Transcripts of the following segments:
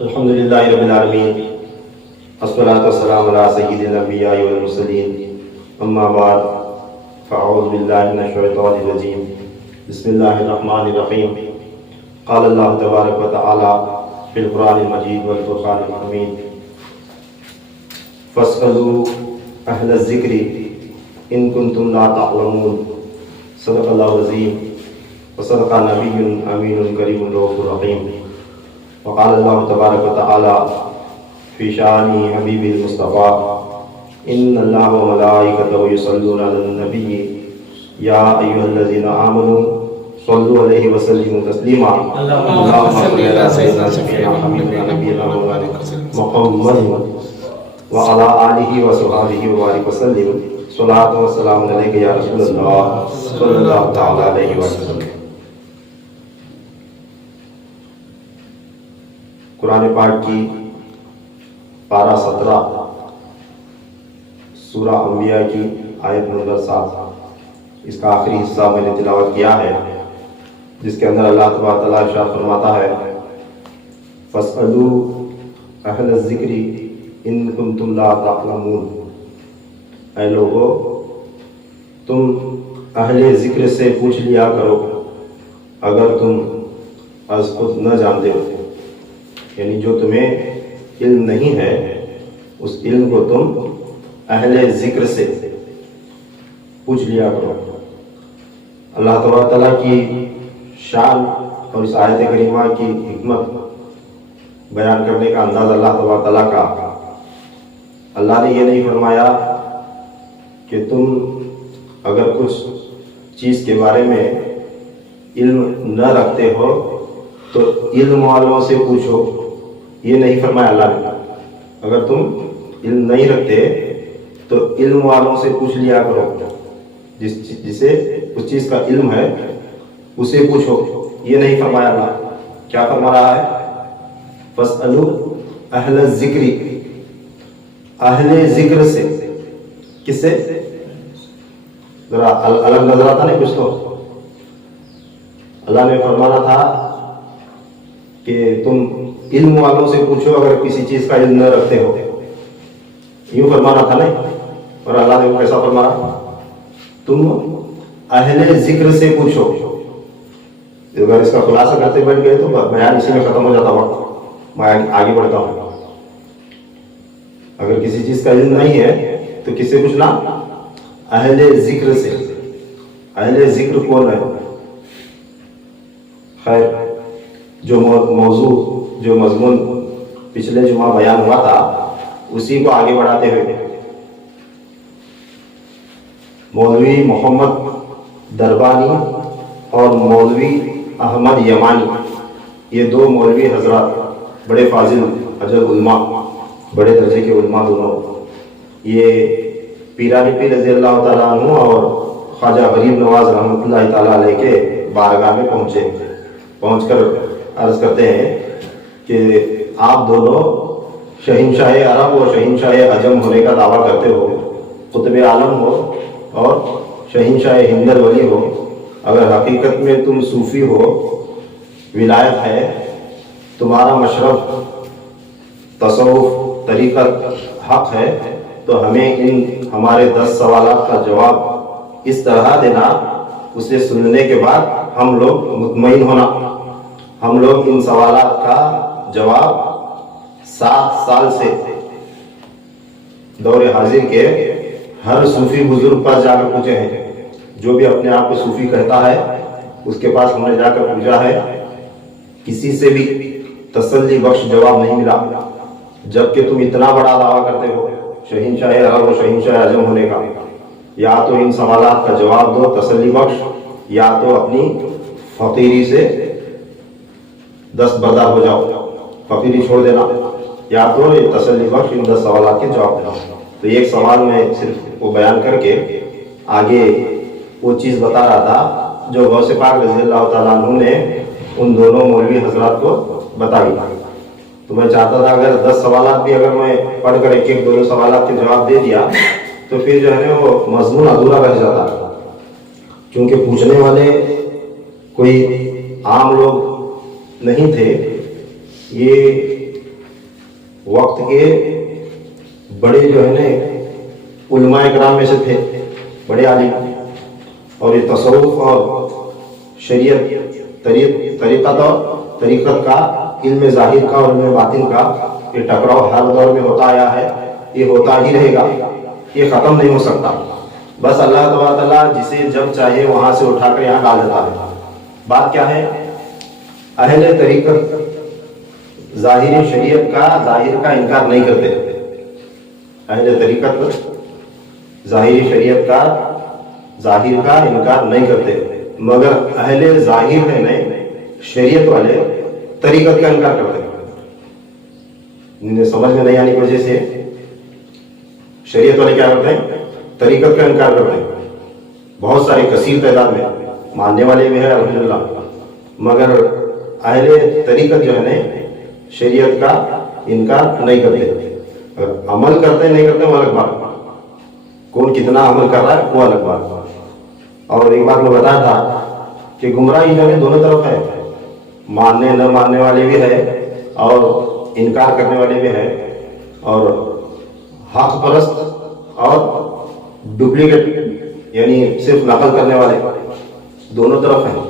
الحمد للہ رب العالمین والصلاة والسلام علی سید الانبیاء والمرسلین اما بعد فاعوذ باللہ من الشیطان الرجیم بسم اللہ الرحمن الرحیم قال اللہ تبارک و تعالی فی القرآن المجید والفرقان الحمید فاسألوا اہل الذکر ان کنتم لا تعلمون صدق اللہ العظیم وصدق نبی امین کریم رؤوف رحیم وقال اللہ تبارک و تعالی فی شان حبیب المصطفیٰ ان اللہ و ملائکتہ یصلون علی النبی یا ایھا الذین آمنوا صلوا علیہ وسلموا تسلیما اللہم صل علی سیدنا شفیعنا حبیبنا نبینا محمد وعلی آلہ وصحبہ وبارک وسلم صلاۃ و سلام علیک یا رسول اللہ صلی اللہ تعالی علیہ وسلم۔ قرآن پاک کی پارہ 17 سورہ انبیاء کی آیت نمبر 7، اس کا آخری حصہ میں نے تلاوت کیا ہے، جس کے اندر اللہ تبارک و تعالیٰ ارشاد فرماتا ہے فَاسْأَلُوا أَهْلَ الذِّكْرِ إِن كُنتُمْ لَا تَعْلَمُونَ، اے لوگو تم اہل ذکر سے پوچھ لیا کرو اگر تم از خود نہ جانتے ہو، یعنی جو تمہیں علم نہیں ہے اس علم کو تم اہل ذکر سے پوچھ لیا کرو۔ اللہ تبارک تعالیٰ کی شان اور اس آیت کریمہ کی حکمت بیان کرنے کا انداز اللہ تبارک تعالیٰ کا، اللہ نے یہ نہیں فرمایا کہ تم اگر کچھ چیز کے بارے میں علم نہ رکھتے ہو تو علم والوں سے پوچھو، یہ نہیں فرمایا اللہ نے۔ اگر تم علم نہیں رکھتے تو علم والوں سے پوچھ لیا کرو، جسے اس چیز کا علم ہے اسے پوچھو، یہ نہیں فرمایا اللہ۔ کیا فرما رہا ہے؟ فَاسْأَلُوا أَهْلَ الذِّكْرِ، اہل ذکر سے، کس سے؟ ذرا الگ نظر آتا نہیں کچھ تو؟ اللہ نے فرمانا تھا کہ تم علم والوں سے پوچھو اگر کسی چیز کا علم نہ رکھتے ہو، یوں فرمانا تھا نہیں، اور اللہ نے کیسا فرمانا؟ تم اہل ذکر سے پوچھو۔ اگر اس کا خلاصہ کرتے بیٹھ گئے تو بیان اسی میں ختم ہو جاتا وقت، میں آگے بڑھتا ہوں۔ اگر کسی چیز کا علم نہیں ہے تو کس سے پوچھنا؟ اہل ذکر سے۔ اہل ذکر کون ہے؟ خیر، جو موضوع جو مضمون پچھلے جمعہ بیان ہوا تھا اسی کو آگے بڑھاتے ہوئے مولوی محمد دربانی اور مولوی احمد یمانی، یہ دو مولوی حضرات بڑے فاضل اجل علماء، بڑے درجے کے علماء دونوں، یہ پیرانی پیر رضی اللہ تعالیٰ عنہ اور خواجہ غریب نواز رحمۃ اللہ تعالیٰ علیہ کے بارگاہ میں پہنچ کر عرض کرتے ہیں کہ آپ دونوں شہنشاہ عرب اور شہنشاہ عجم ہونے کا دعویٰ کرتے ہو، قطب عالم ہو اور شہنشاہ ہندر ولی ہو، اگر حقیقت میں تم صوفی ہو، ولایت ہے، تمہارا مشرب تصوف طریقت حق ہے، تو ہمیں ان ہمارے 10 سوالات کا جواب اس طرح دینا، اسے سننے کے بعد ہم لوگ مطمئن ہونا۔ ہم لوگ ان سوالات کا جواب 7 سال سے دور حاضر کے ہر صوفی بزرگ پر جا کر پوچھے ہیں، جو بھی اپنے آپ کو صوفی کہتا ہے اس کے پاس ہم نے جا کر پوچھا ہے، کسی سے بھی تسلی بخش جواب نہیں ملا، جبکہ تم اتنا بڑا دعویٰ کرتے ہو شہنشاہ عرب و شہنشاہ عجم ہونے کا۔ یا تو ان سوالات کا جواب دو تسلی بخش، یا تو اپنی فقیری سے دستبردار ہو جاؤ، فقیری چھوڑ دینا، یا تو تسلی بخش ان 10 سوالات کے جواب دینا۔ تو ایک سوال میں صرف وہ بیان کر کے آگے وہ چیز بتا رہا تھا جو غوث پاک رضی اللہ تعالیٰ عنہ نے ان دونوں مولوی حضرات کو بتائی۔ تو میں چاہتا تھا اگر 10 سوالات بھی اگر میں پڑھ کر ایک دونوں سوالات کے جواب دے دیا تو پھر جو ہے وہ مضمون ادھورا رہ جاتا، کیونکہ پوچھنے والے کوئی عام لوگ نہیں تھے، یہ وقت کے بڑے جو ہے نا علماء کرام میں سے تھے، بڑے عالم، اور یہ تصوف اور شریعت طریقت کا، علم ظاہر کا اور علم باطن کا یہ ٹکراؤ ہر دور میں ہوتا آیا ہے، یہ ہوتا ہی رہے گا، یہ ختم نہیں ہو سکتا۔ بس اللہ تبارک تعالیٰ جسے جب چاہے وہاں سے اٹھا کر یہاں ڈال دیتا ہے۔ بات کیا ہے؟ اہل طریقت ظاہری شریعت کا، ظاہر کا انکار نہیں کرتے۔ اہل طریقت ظاہری شریعت کا، ظاہر کا انکار نہیں کرتے، مگر اہل ظاہر ہے نہیں، شریعت والے طریقت کا انکار کرتے ہیں۔ انہیں سمجھ میں نہیں آنے کی وجہ سے شریعت والے کیا کرتے ہیں؟ طریقت کا انکار کرتے ہیں۔ بہت سارے کثیر تعداد میں ماننے والے بھی ہیں الحمدللہ، مگر اہل طریقت جو ہے نا شریعت کا انکار نہیں کرتے۔ اگر عمل کرتے نہیں کرتے وہ الگ بات، کون کتنا عمل کر رہا ہے وہ الگ بات۔ اور ایک بات میں بتایا تھا کہ گمراہی جو ہے دونوں طرف ہے، ماننے نہ ماننے والے بھی ہے اور انکار کرنے والے بھی ہے، اور حق پرست اور ڈپلیکیٹ یعنی صرف نقل کرنے والے، دونوں طرف ہیں۔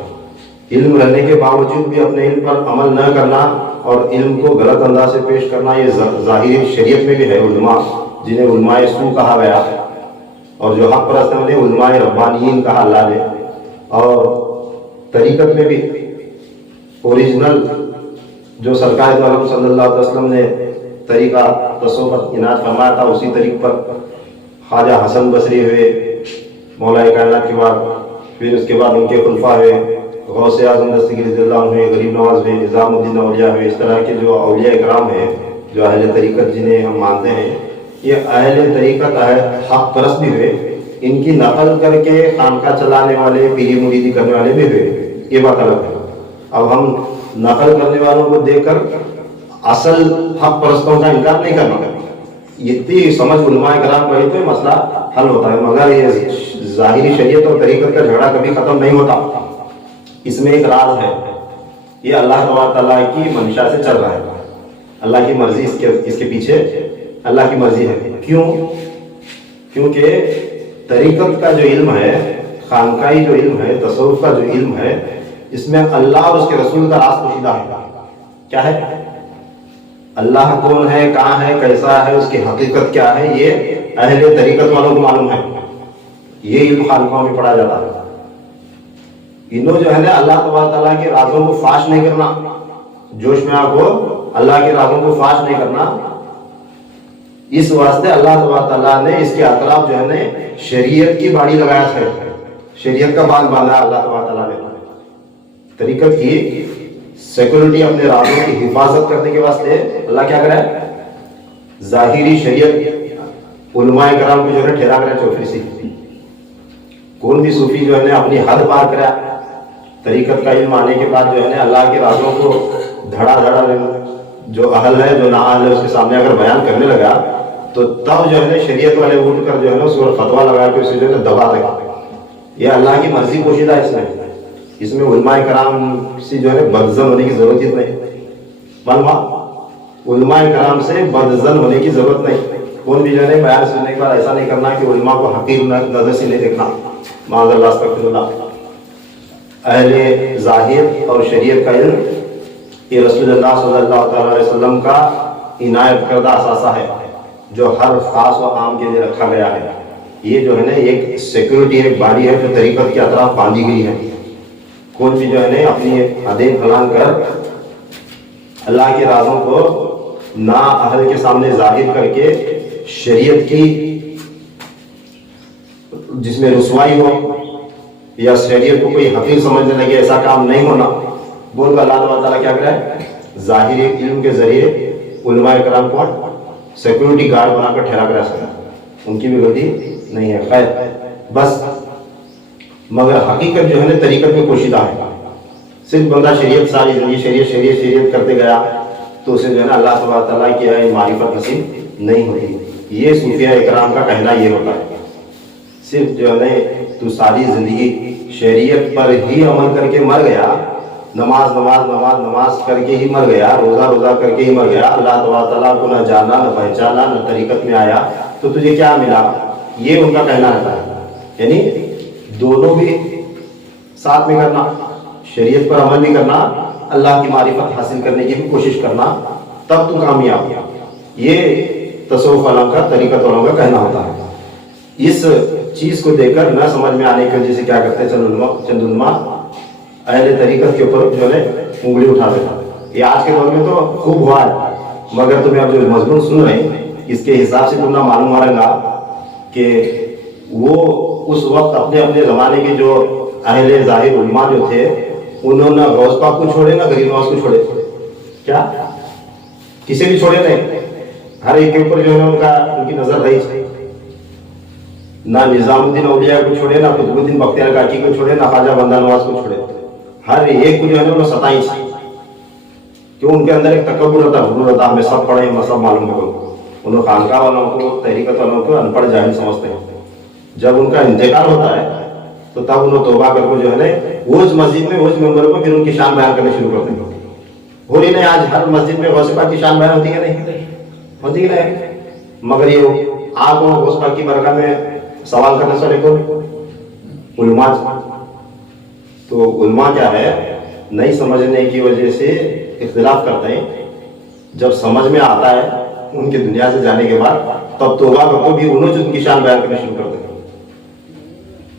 علم رہنے کے باوجود بھی اپنے علم پر عمل نہ کرنا اور علم کو غلط انداز سے پیش کرنا، یہ ظاہری شریعت میں بھی ہے۔ علماء جنہیں علماء سو کہا گیا، اور جو حق پرست ہیں انہیں علماء ربانیین کہا اللہ نے۔ اور طریقت میں بھی اوریجنل جو سرکار دو عالم صلی اللہ علیہ وسلم نے طریقہ تصوف عنایت فرمایا تھا، اسی طریق پر خواجہ حسن بصری ہوئے مولا کائنات کے بعد، پھر اس کے بعد ان کے خلفاء ہوئے، غوث اعظم دستگیر رضی اللہ عنہ ہوئے، غریب نواز ہوئے، نظام الدین اولیاء ہوئے۔ اس طرح کے جو اولیاء کرام ہیں، جو اہل طریقت جنہیں ہم مانتے ہیں، یہ اہل طریقت حق پرست بھی ہوئے، ان کی نقل کر کے خانقاہ چلانے والے، پیری مریدی کرنے والے بھی ہوئے، یہ بات الگ ہے۔ اب ہم نقل کرنے والوں کو دیکھ کر اصل حق پرستوں کا انکار نہیں کرنا، اتنی سمجھ علماء کرام کو تو مسئلہ حل ہوتا ہے، مگر یہ ظاہری شریعت اور طریقت کا جھگڑا کبھی ختم نہیں ہوتا۔ اس میں ایک راز ہے، یہ اللہ تبارک تعالیٰ کی منشا سے چل رہا ہے، اللہ کی مرضی، اس کے پیچھے اللہ کی مرضی ہے۔ کیوں؟ کیونکہ طریقت کا جو علم ہے، خانقاہی جو علم ہے، تصوف کا جو علم ہے، اس میں اللہ اور اس کے رسول کا راز پوشیدہ ہے۔ کیا ہے؟ اللہ کون ہے، کہاں ہے، کیسا ہے، اس کی حقیقت کیا ہے، یہ اہل طریقت والوں کو معلوم ہے۔ یہ علم خانقاہوں میں پڑھا جاتا ہے۔ انہوں جو ہے نا اللہ تبارک تعالیٰ کے رازوں کو فاش نہیں کرنا، جوش میں آپ کو اللہ کے رازوں کو فاش نہیں کرنا، اس واسطے اللہ تبارک تعالیٰ نے اس کے اطراف جو ہے نا شریعت کی باڑی لگایا ہے، شریعت کا باغ باندھا اللہ تبارک تعالیٰ نے۔ طریقت کی سیکورٹی، اپنے رازوں کی حفاظت کرنے کے واسطے اللہ کیا کرے؟ ظاہری شریعت علماء کرام کو جو ہے ٹھہرا کرے چوکھری سی۔ کون بھی صوفی جو ہے نا اپنی حد پار کرا، طریقت کا علم آنے کے بعد جو ہے نا اللہ کے رازوں کو دھڑا دھڑا جو اہل ہے جو نا اہل ہے اس کے سامنے اگر بیان کرنے لگا، تو تب جو ہے نا شریعت والے اٹھ کر جو ہے نا اس پر فتوا لگا کے اسے جو ہے دبا دے گا۔ یہ اللہ کی مرضی پوشیدہ ہے اس میں علماء کرام سے جو ہے بدزن ہونے کی ضرورت نہیں، معلوم، علماء کرام سے بدزن ہونے کی ضرورت نہیں۔ کون بھی جو ہے بیان سننے کے بعد ایسا نہیں کرنا کہ علماء کو حقیر نظر سے نہیں دیکھنا، معاذ اللہ استغفر اللہ۔ اہل ظاہر اور شریعت کا علم یہ رسول اللہ صلی اللہ تعالیٰ علیہ وسلم کا عنایت کردہ اثاثہ ہے، جو ہر خاص و عام کے لیے رکھا گیا ہے۔ یہ جو ہے نا ایک سیکورٹی، ایک باڑی ہے جو طریقت کے اطراف باندھی گئی ہے۔ کون بھی جو ہے نا اپنی حدیں پھلان کر اللہ کے رازوں کو نا اہل کے سامنے ظاہر کر کے شریعت کی جس میں رسوائی ہو یا شریعت کو کوئی حقیر سمجھنے لگے، ایسا کام نہیں ہونا بول کر اللہ تعالیٰ کیا کرے؟ ظاہری علم کے ذریعے علماء کرام کو سیکورٹی گارڈ بنا کر ٹھہرا کر سکتا، ان کی بھی غلطی نہیں ہے۔ خیر بس، مگر حقیقت جو ہے نا طریقت میں پوشیدہ ہے۔ صرف بندہ شریعت ساری زندگی شریعت شریعت شریعت کرتے گیا تو اسے جو ہے نا اللہ تبارک تعالیٰ کی معرفت نصیب نہیں ہوتی۔ یہ صوفیہ اکرام کا کہنا یہ ہوتا ہے، صرف جو ہے نا تو ساری زندگی شریعت پر ہی عمل کر کے مر گیا नमाज नमाज नमाज नमाज करके ही मर गया, रोजा रोजा करके ही मर गया, अल्लाह ताला को न जाना न पहचाना न तरीकत में आया, तो तुझे क्या मिला? ये उनका कहना रहता है। यानी दोनों भी साथ में करना, शरीयत पर अमल भी करना, अल्लाह की मारिफत हासिल करने की भी कोशिश करना, तब तुम कामयाब। ये तसव्वुफ वालों का, तरीकत वालों का कहना होता है। इस चीज को देखकर न समझ में आने की वजह से क्या करते हैं चंदुलमा अहले तरीकत के ऊपर जो है उंगली उठा देता है। ये आज के दौर में तो खूब हुआ है, मगर तुम्हें अब जो मजमून सुन रहे हैं इसके हिसाब से तुम ना मालूम मारेगा कि वो उस वक्त अपने अपने जमाने के जो अहले जाहिर उलमा जो थे, उन्होंने गौस पाक को छोड़े ना गरीब नवाज को छोड़े, क्या किसी भी छोड़े नहीं। हर एक के ऊपर जो है उनकी नजर रही। ना निजामुद्दीन औलिया को छोड़े, ना कुतुबुद्दीन बख्तियार काकी को छोड़े, ना ख्वाजा बंदा नवाज को छोड़े। हर एक को जो है उन्होंने सताई थी, क्यों? उनके अंदर एक तकब्बुर था, गुरूर था, हमें सब पढ़े, हमें सब मालूम है। उन्होंने खानका वालों को, तरीकत वालों को अनपढ़ जाहिल समझते हैं। जब उनका इंतकाल होता है तो तब उन्होंने तौबा करके जो है वो उस मस्जिद में, उस मेंबर को फिर उनकी शान बयान करने शुरू करते हैं। हो रही नहीं, आज हर मस्जिद में गौसे पाक की शान बयान होती है नहीं? होती है नहीं? मगर ये आप गौसे पाक की बरकत में सवाल करने से कौन? उलमा। तो उलमा क्या है, नहीं समझने की वजह से इख्तिलाफ करते हैं। जब समझ में आता है उनके दुनिया से जाने के बाद, तब तौबा करके भी उन्होंने उनकी शान बयान करनी शुरू करते हैं।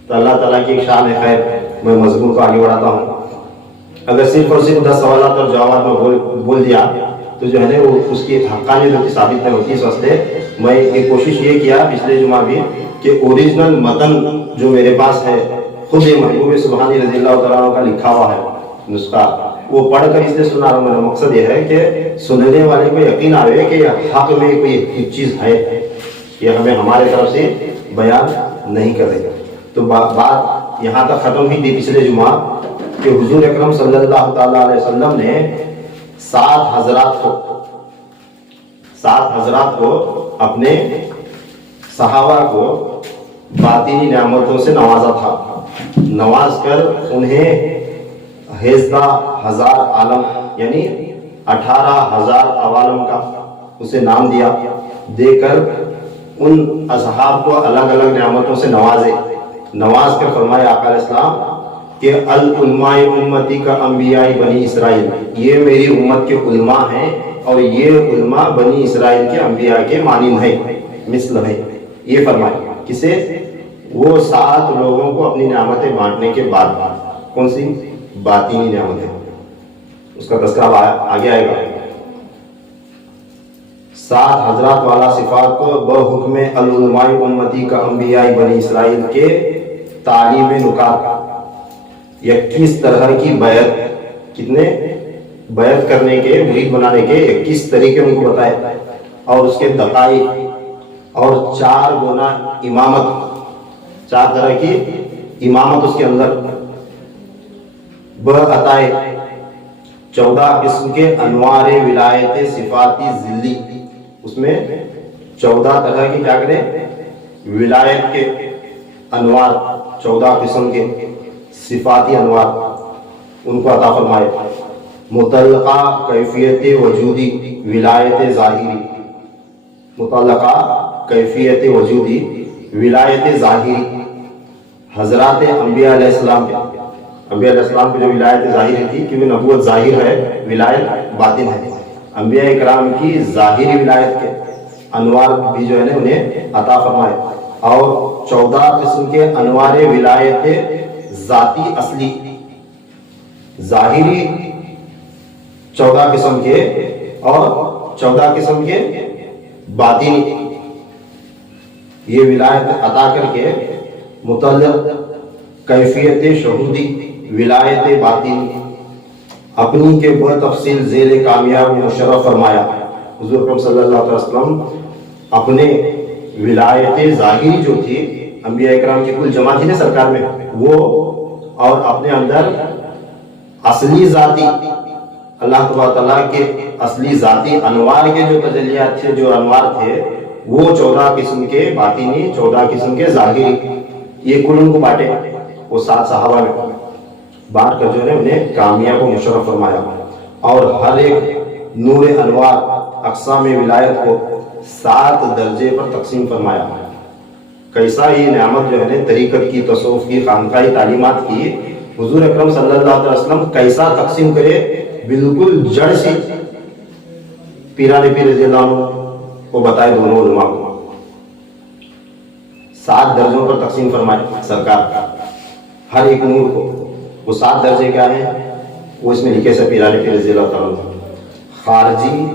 तो अल्लाह ताला की एक शान है। खैर, मैं मजमून को आगे बढ़ाता हूँ। अगर सिर्फ और सिर्फ 10 सवाल और जवाब में बोल दिया तो जो है वो उसकी हक्कानियत होती, साबित नहीं होती। इस वास्ते मैं एक कोशिश ये किया पिछले जुमा भी कि ओरिजिनल मतन जो मेरे पास है, खुद महबूब सुब्हानी रज़ियल्लाहु तआला का लिखा हुआ है नुस्खा, वो पढ़कर इसलिए सुना रहा हूँ। मेरा मकसद ये है कि सुनने वाले को यकीन आवे कि हक में कोई चीज़ है, ये हमें हमारे तरफ से बयान नहीं करेगा। तो बात यहाँ तक ख़त्म हुई थी पिछले जुमा कि हुजूर अकरम सल्लल्लाहु ताला अलैहि वसल्लम ने 7 हज़रात को अपने सहाबा को बातिनी नेमतों से नवाजा था। नवाज कर उन्हें 18,000 आलम यानी 18,000 अवालम का उसे नाम दिया, देकर उन असहाब को अलग अलग नेमतों से नवाज कर फरमाया आका अलैहिस्सलाम कि अल उलमाए उम्मती का अंबियाई बनी इसराइल, ये मेरी उम्मत के उलमा हैं और ये उलमा बनी इसराइल के अंबिया के मानिंद है, मिसल है। ये फरमाया किसे? वो 7 लोगों को अपनी नेमतें बांटने के बाद। कौन सी? बातिनी नेमतें, उसका तस्करा आगे आएगा। 7 हज़रात वाला सिफात को बहुक्म अल उलमाए उम्मती का अंबियाई बनी इसराइल के तालीम नुकात 21 तरह की बैत, कितने बैत करने के, मुरीद बनाने के 21 तरीके उनको बताए, और उसके दकाई और 4 गुना इमामत, 4 तरह की इमामत उसके अंदर बताए। 14 किस्म के अनवारे विलायत सिफाती जिल्ली, उसमें 14 तरह की क्या करें? विलायत के अनवार, 14 किस्म के सिफाती अनवार उनको अता फरमाए। मुतल्लका कैफियत वजूदी विलायत ज़ाहिरी, मुतल्लका कैफियत वजूदी विलायत ज़ाहिरी हज़रात अंबिया अलैहिस्सलाम के, अंबिया अलैहिस्सलाम की जो विलायत ज़ाहिरी थी, क्योंकि नबूवत ज़ाहिर है, विलायत बातिन है। अंबिया इकराम की ज़ाहिरी विलायत के अनवार भी जो है ना उन्हें अता फरमाए, और 14 किस्म के अनवारे विलायत ज़ाती असली, ज़ाहिरी 14 किस्म के और 14 किस्म के बातिनी, ये विलायत अता करके मुतल्लक़ कैफियत शहूदी विलायत बातिनी अपनी के बतफसील ज़ेर कामयाब मुशर्रफ फरमाया। हुज़ूर अकरम सल्लल्लाहु अलैहि वसल्लम अपने विलायत ज़ाहिरी जो थी, अंबिया इकराम की कुल जमा थी ना सरकार में, वो और अपने अंदर असली ज़ाती अल्लाह तआला के असली ज़ाती अनवार के जो तजल्लियात थे, जो अनवार थे, वो 14 किस्म के बातिनी, 14 किस्म के ज़ाहिरी, ये कुल उनको बांटे वो 7 सहाबा में। بانٹ کر جو ہے انہیں کامیاب و مشرف فرمایا، اور ہر ایک نور انوار اقسام ولایت کو 7 درجے پر تقسیم فرمایا۔ کیسا یہ نعمت جو ہے طریقت کی، تصوف کی، خانقاہی تعلیمات کی حضور اکرم صلی اللہ علیہ وسلم کیسا تقسیم کرے، بالکل جڑ سے پیران پیر رضی اللہ عنہ کو بتائے دونوں علماء کو۔ 7 درجوں پر تقسیم فرمائے سرکار کا ہر ایک نور کو۔ وہ 7 درجے کیا ہیں وہ اس میں لکھے سے پیران پیر رضی اللہ تعالیٰ عنہ: خارجی،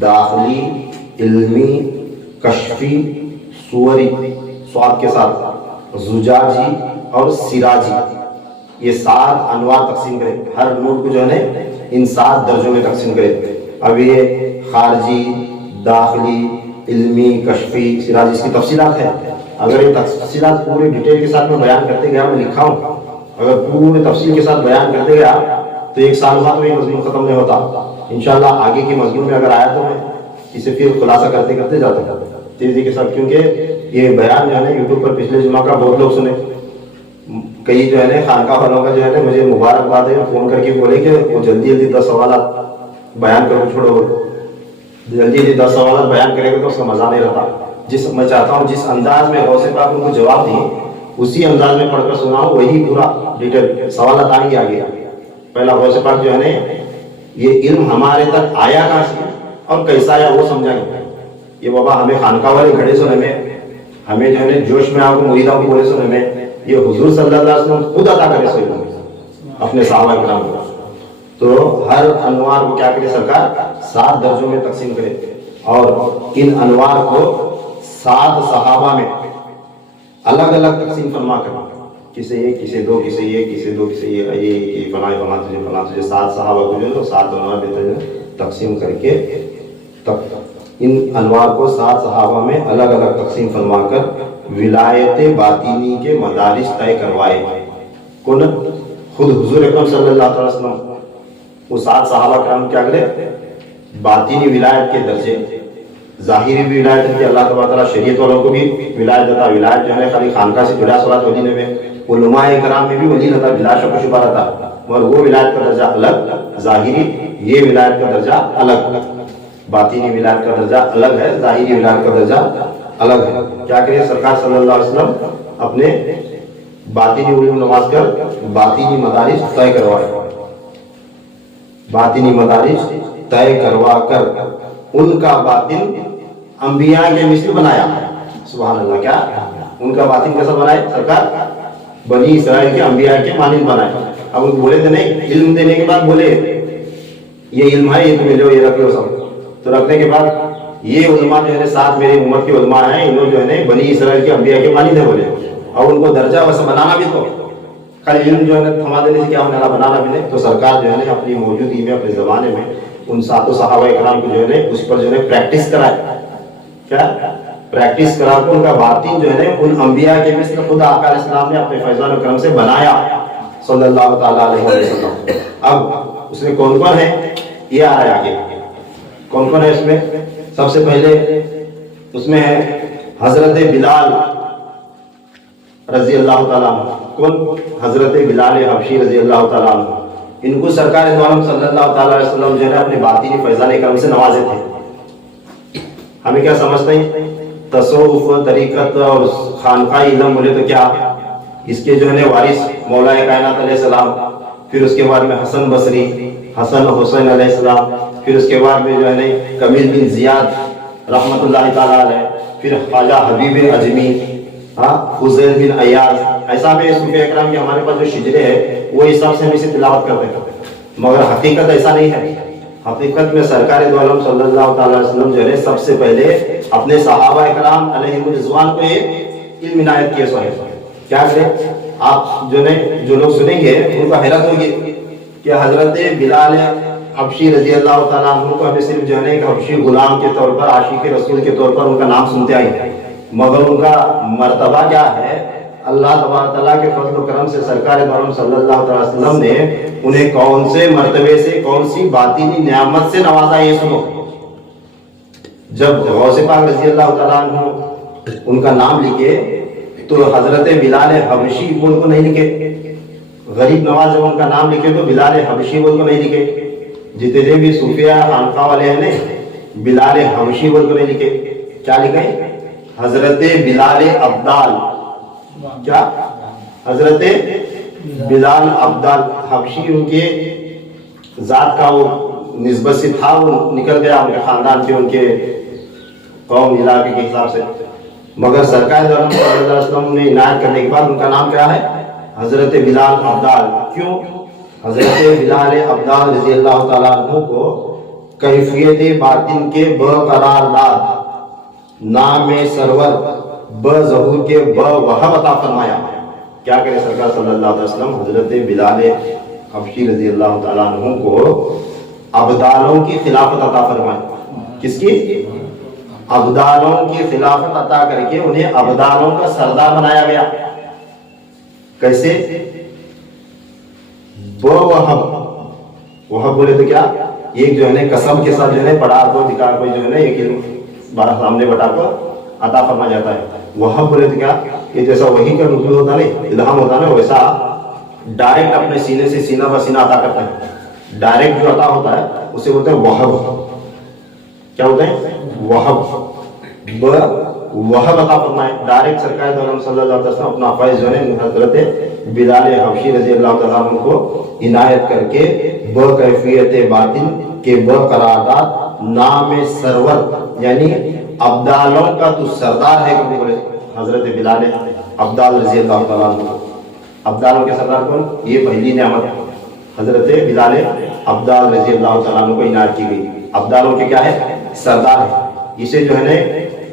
داخلی، علمی، کشفی، صوری، سواد کے ساتھ، زجاجی اور سراجی، یہ 7 انوار تقسیم کرے۔ ہر نور کو جو ہے ان 7 درجوں میں تقسیم کرے۔ اب یہ خارجی، داخلی، علمی، کشفی، سراجی، اس کی تفصیلات ہے۔ اگر یہ تفصیلات پورے ڈیٹیل کے ساتھ میں بیان کرتے گیا، میں لکھا ہوں، اگر پورے تفصیل کے ساتھ بیان کرتے گیا تو 1 سال بعد میں یہ مضمون ختم نہیں ہوتا۔ انشاءاللہ آگے کے مضمون میں اگر آیا تو میں اسے پھر خلاصہ کرتے کرتے جاتا ہوں تیزی کے ساتھ، کیونکہ یہ بیان جو ہے یوٹیوب پر پچھلے جمعہ کا بہت لوگ سنے۔ کئی جو ہے خانقاہ والوں کا جو ہے مجھے مبارکباد ہے، فون کر کے بولے کہ وہ جلدی جلدی 10 سوالات بیان کرو، چھوڑو، جلدی جلدی 10 سوالات بیان کرے گا تو اس کا مزہ نہیں رہتا۔ میں چاہتا ہوں جس انداز میں غوث پاک ان کو جواب دیں اسی انداز میں پڑھ کر سناؤں، وہی پورا ڈیٹیل سوالات آئیں گے آگے۔ پہلا غوث پاک جو ہے یہ علم ہمارے تک آیا کہاں سے اور کیسا آیا وہ سمجھائیں گے۔ یہ بابا ہمیں خانقاہ والے کھڑے سنے میں، ہمیں جو ہے جوش میں آپ کو مریدوں کو بولے سنے میں، یہ حضور صلی اللہ علیہ وسلم خود عطا کرے سنے اپنے صحابہ کرام کو۔ تو ہر انوار کو کیا کرے سرکار 7 درجوں میں تقسیم کرے، اور ان انوار کو 7 صحابہ میں الگ الگ تقسیم فرما کر، کسے ایک، کسے دو، کسے ایک، کسے دو، کسے یہ فلاں فلاں تجھے فلاں تجھے، 7 صحابہ کو جو ہے 7 انوار میں تقسیم کر کے ان انوار کو 7 صحابہ میں الگ الگ تقسیم فرما کر ولایت باطنی کے مدارج طے کروائے۔ کون؟ خود حضور اکرم صلی اللہ علیہ وسلم۔ وہ 7 صحابہ کرام کیا کرے؟ باطنی ولایت کے درجے، ظاہری بھی ولایت کی اللہ تبارک تعالیٰ شریعت والوں کو بھی ولایت دیتا۔ ولایت جو ہے خالی خانقاہ سے جڑا سوالات ولی میں علماء کرام میں بھی ولی رہتا، بلا شک و شبہ رہتا، مگر وہ ولایت کا درجہ الگ، ظاہری یہ ولایت کا درجہ الگ، باطنی ولایت کا درجہ الگ ہے، ظاہری ولایت کا درجہ الگ ہے۔ کیا کرے سرکار صلی اللہ علیہ وسلم اپنے باطنی علوم نواز کر باطنی مدارج طے کروائے، باطنی مدارج طے کروا کر ان کا باطن انبیاء کے مثل بنایا۔ سبحان اللہ، کیا ان کا باطن کیسا بنائے سرکار؟ بنی اسرائیل کے انبیاء کے مانند بنائے۔ اب ان کو بولے تھے نہیں، علم دینے کے بعد بولے یہ علم ہے، یہ تمہیں لو، یہ رکھ لو سب، تو رکھنے کے بعد یہ علماء جو ہے 7 میری امت کے علماء ہیں، انہوں جو ہے بنی اسرائیل کے انبیاء کے مانند ہے بولے، اور ان کو درجہ ویسا بنانا بھی تو خالی علم جو ہے تھما دینے سے کیا ہونے والا، بنانا بھی نہیں۔ تو سرکار جو ہے اپنی موجودگی میں، اپنے زمانے میں ان 7 صحابہ کرام کو جو ہے اس پر جو ہے پریکٹس کرائے، کیا پریکٹس کرا کے ان کا باطن جو ہے ان انبیاء کے مثل خود آقا علیہ السلام نے اپنے فیضان و کرم سے بنایا صلی اللہ تعالیٰ علیہ وسلم۔ اب اس میں کون کون ہے یہ آ رہا ہے آگے، کون کون ہے اس میں؟ سب سے پہلے اس میں ہے حضرت بلال رضی اللہ تعالیٰ عنہ۔ کون؟ حضرت بلال حبشی رضی اللہ تعالیٰ عنہ۔ ان کو سرکار دو عالم صلی اللہ تعالیٰ علیہ وسلم جو ہے اپنے باطنی فیضان کرم سے نوازے تھے۔ ہمیں کیا سمجھتے ہیں تصوف، طریقت اور خانقاہی علم بولے تو کیا؟ اس کے جو ہے وارث مولا کائنات علیہ السلام، پھر اس کے بعد میں حسن بصری، حسن حسین علیہ السلام، پھر اس کے بعد میں جو ہے کمیل بن زیاد رحمت اللہ تعالیٰ علیہ، پھر خواجہ حبیب اجمی، فضیل بن ایاز، ایسا بھی صوفیاء اکرام کے ہمارے پاس جو شجرے ہیں وہ اس حساب سے ہم اسے تلاوت کرتے ہیں، مگر حقیقت ایسا نہیں ہے۔ حقیقت میں سرکار دو عالم صلی اللہ تعالیٰ علیہ وسلم جو ہے سب سے پہلے اپنے صحابہ اکرام علیہم الرضوان کو یہ علم عنایت کیے سو ہے۔ کیا کریں آپ جو لوگ سنیں گے ان کو حیرت ہوگی کہ حضرت بلال حبشی رضی اللہ تعالیٰ عنہ کو ہمیں صرف جو ہے ایک حبشی غلام کے طور پر، عاشق رسول کے طور پر ان کا نام سنتے آئے، مگر ان کا مرتبہ کیا ہے؟ اللہ تبارک تعالیٰ کے فضل و کرم سے سرکار دو عالم صلی اللہ علیہ وسلم نے انہیں کون سے مرتبے سے، کون سی باطنی نعمت سے نوازا یہ سنو۔ جب غوث پاک رضی اللہ تعالیٰ عنہ ان کا نام لکھے تو حضرت بلال حبشی ان کو نہیں لکھے، गरीब नवाज जब उनका नाम लिखे तो बिलाल हबशी बोल को नहीं लिखे। जितने भी सूफिया खानका वाले हैं ना, बिलाल हबशी बोल को नहीं लिखे, क्या लिखे? हजरत बिलाल अब्दाल। क्या? हजरत बिलाल अब्दाल हबशी उनके जात का वो निस्बत से था, वो निकल गया उनके खानदान के, उनके कौम इलाके के हिसाब से। मगर सरकार सल्लल्लाहु अलैहि वसल्लम ने इनायत करने के बाद उनका नाम क्या है? हजरत बिलाल अब्दाल। क्यों? हजरत बिलाल अब्दाल रज़ी अल्लाह ताला अन्हु को कैफियत बातिन के बकरारदाद, नाम सरवर बज़हूर के बवहब अता फरमाया। क्या करे सरकार सल्लल्लाहु अलैहि वसल्लम हजरत बिलाल हबशी रज़ी अल्लाह ताला अन्हु को अब्दालों की खिलाफत अता फरमाई। किसकी? अब्दालों की खिलाफत अता करके उन्हें अब्दालों का सरदार बनाया गया। कैसे? वहब, वहब बोले तो क्या? एक जो है ना कसम के साथ जो है पढ़ा को दिखा को जो है ना एक बार सामने बटा को अता फरमा जाता है। वहब बोले तो क्या? ये जैसा वही का नुज़ूल होता है, इल्हाम होता है, वैसा डायरेक्ट अपने सीने से सीना ब सीना अता करता है। डायरेक्ट जो अता होता है उसे बोलते हैं वहब। क्या होता है? वहब। वहब अता फरमाए। डायरेक्ट सरकार दो आलम सल्लल्लाहु अलैहि वसल्लम अपना फैज़ जो है हजरत बिलाल हबशी रज़ी अल्लाह तआला अन्हु को इनायत करके बकैफियत बातिन के बकरारदाद, नाम सरवर यानी अब्दालों का तू सरदार है। कभी बोले हजरत बिलाल अब्दाल रज़ी अल्लाह तआला अन्हु। अब्दालों के सरदार कौन? ये पहली नेमत हजरत बिलाल अब्दाल रज़ी अल्लाह तआला अन्हु को इनायत की गई। अब्दालों के क्या है? सरदार है। इसे जो है ना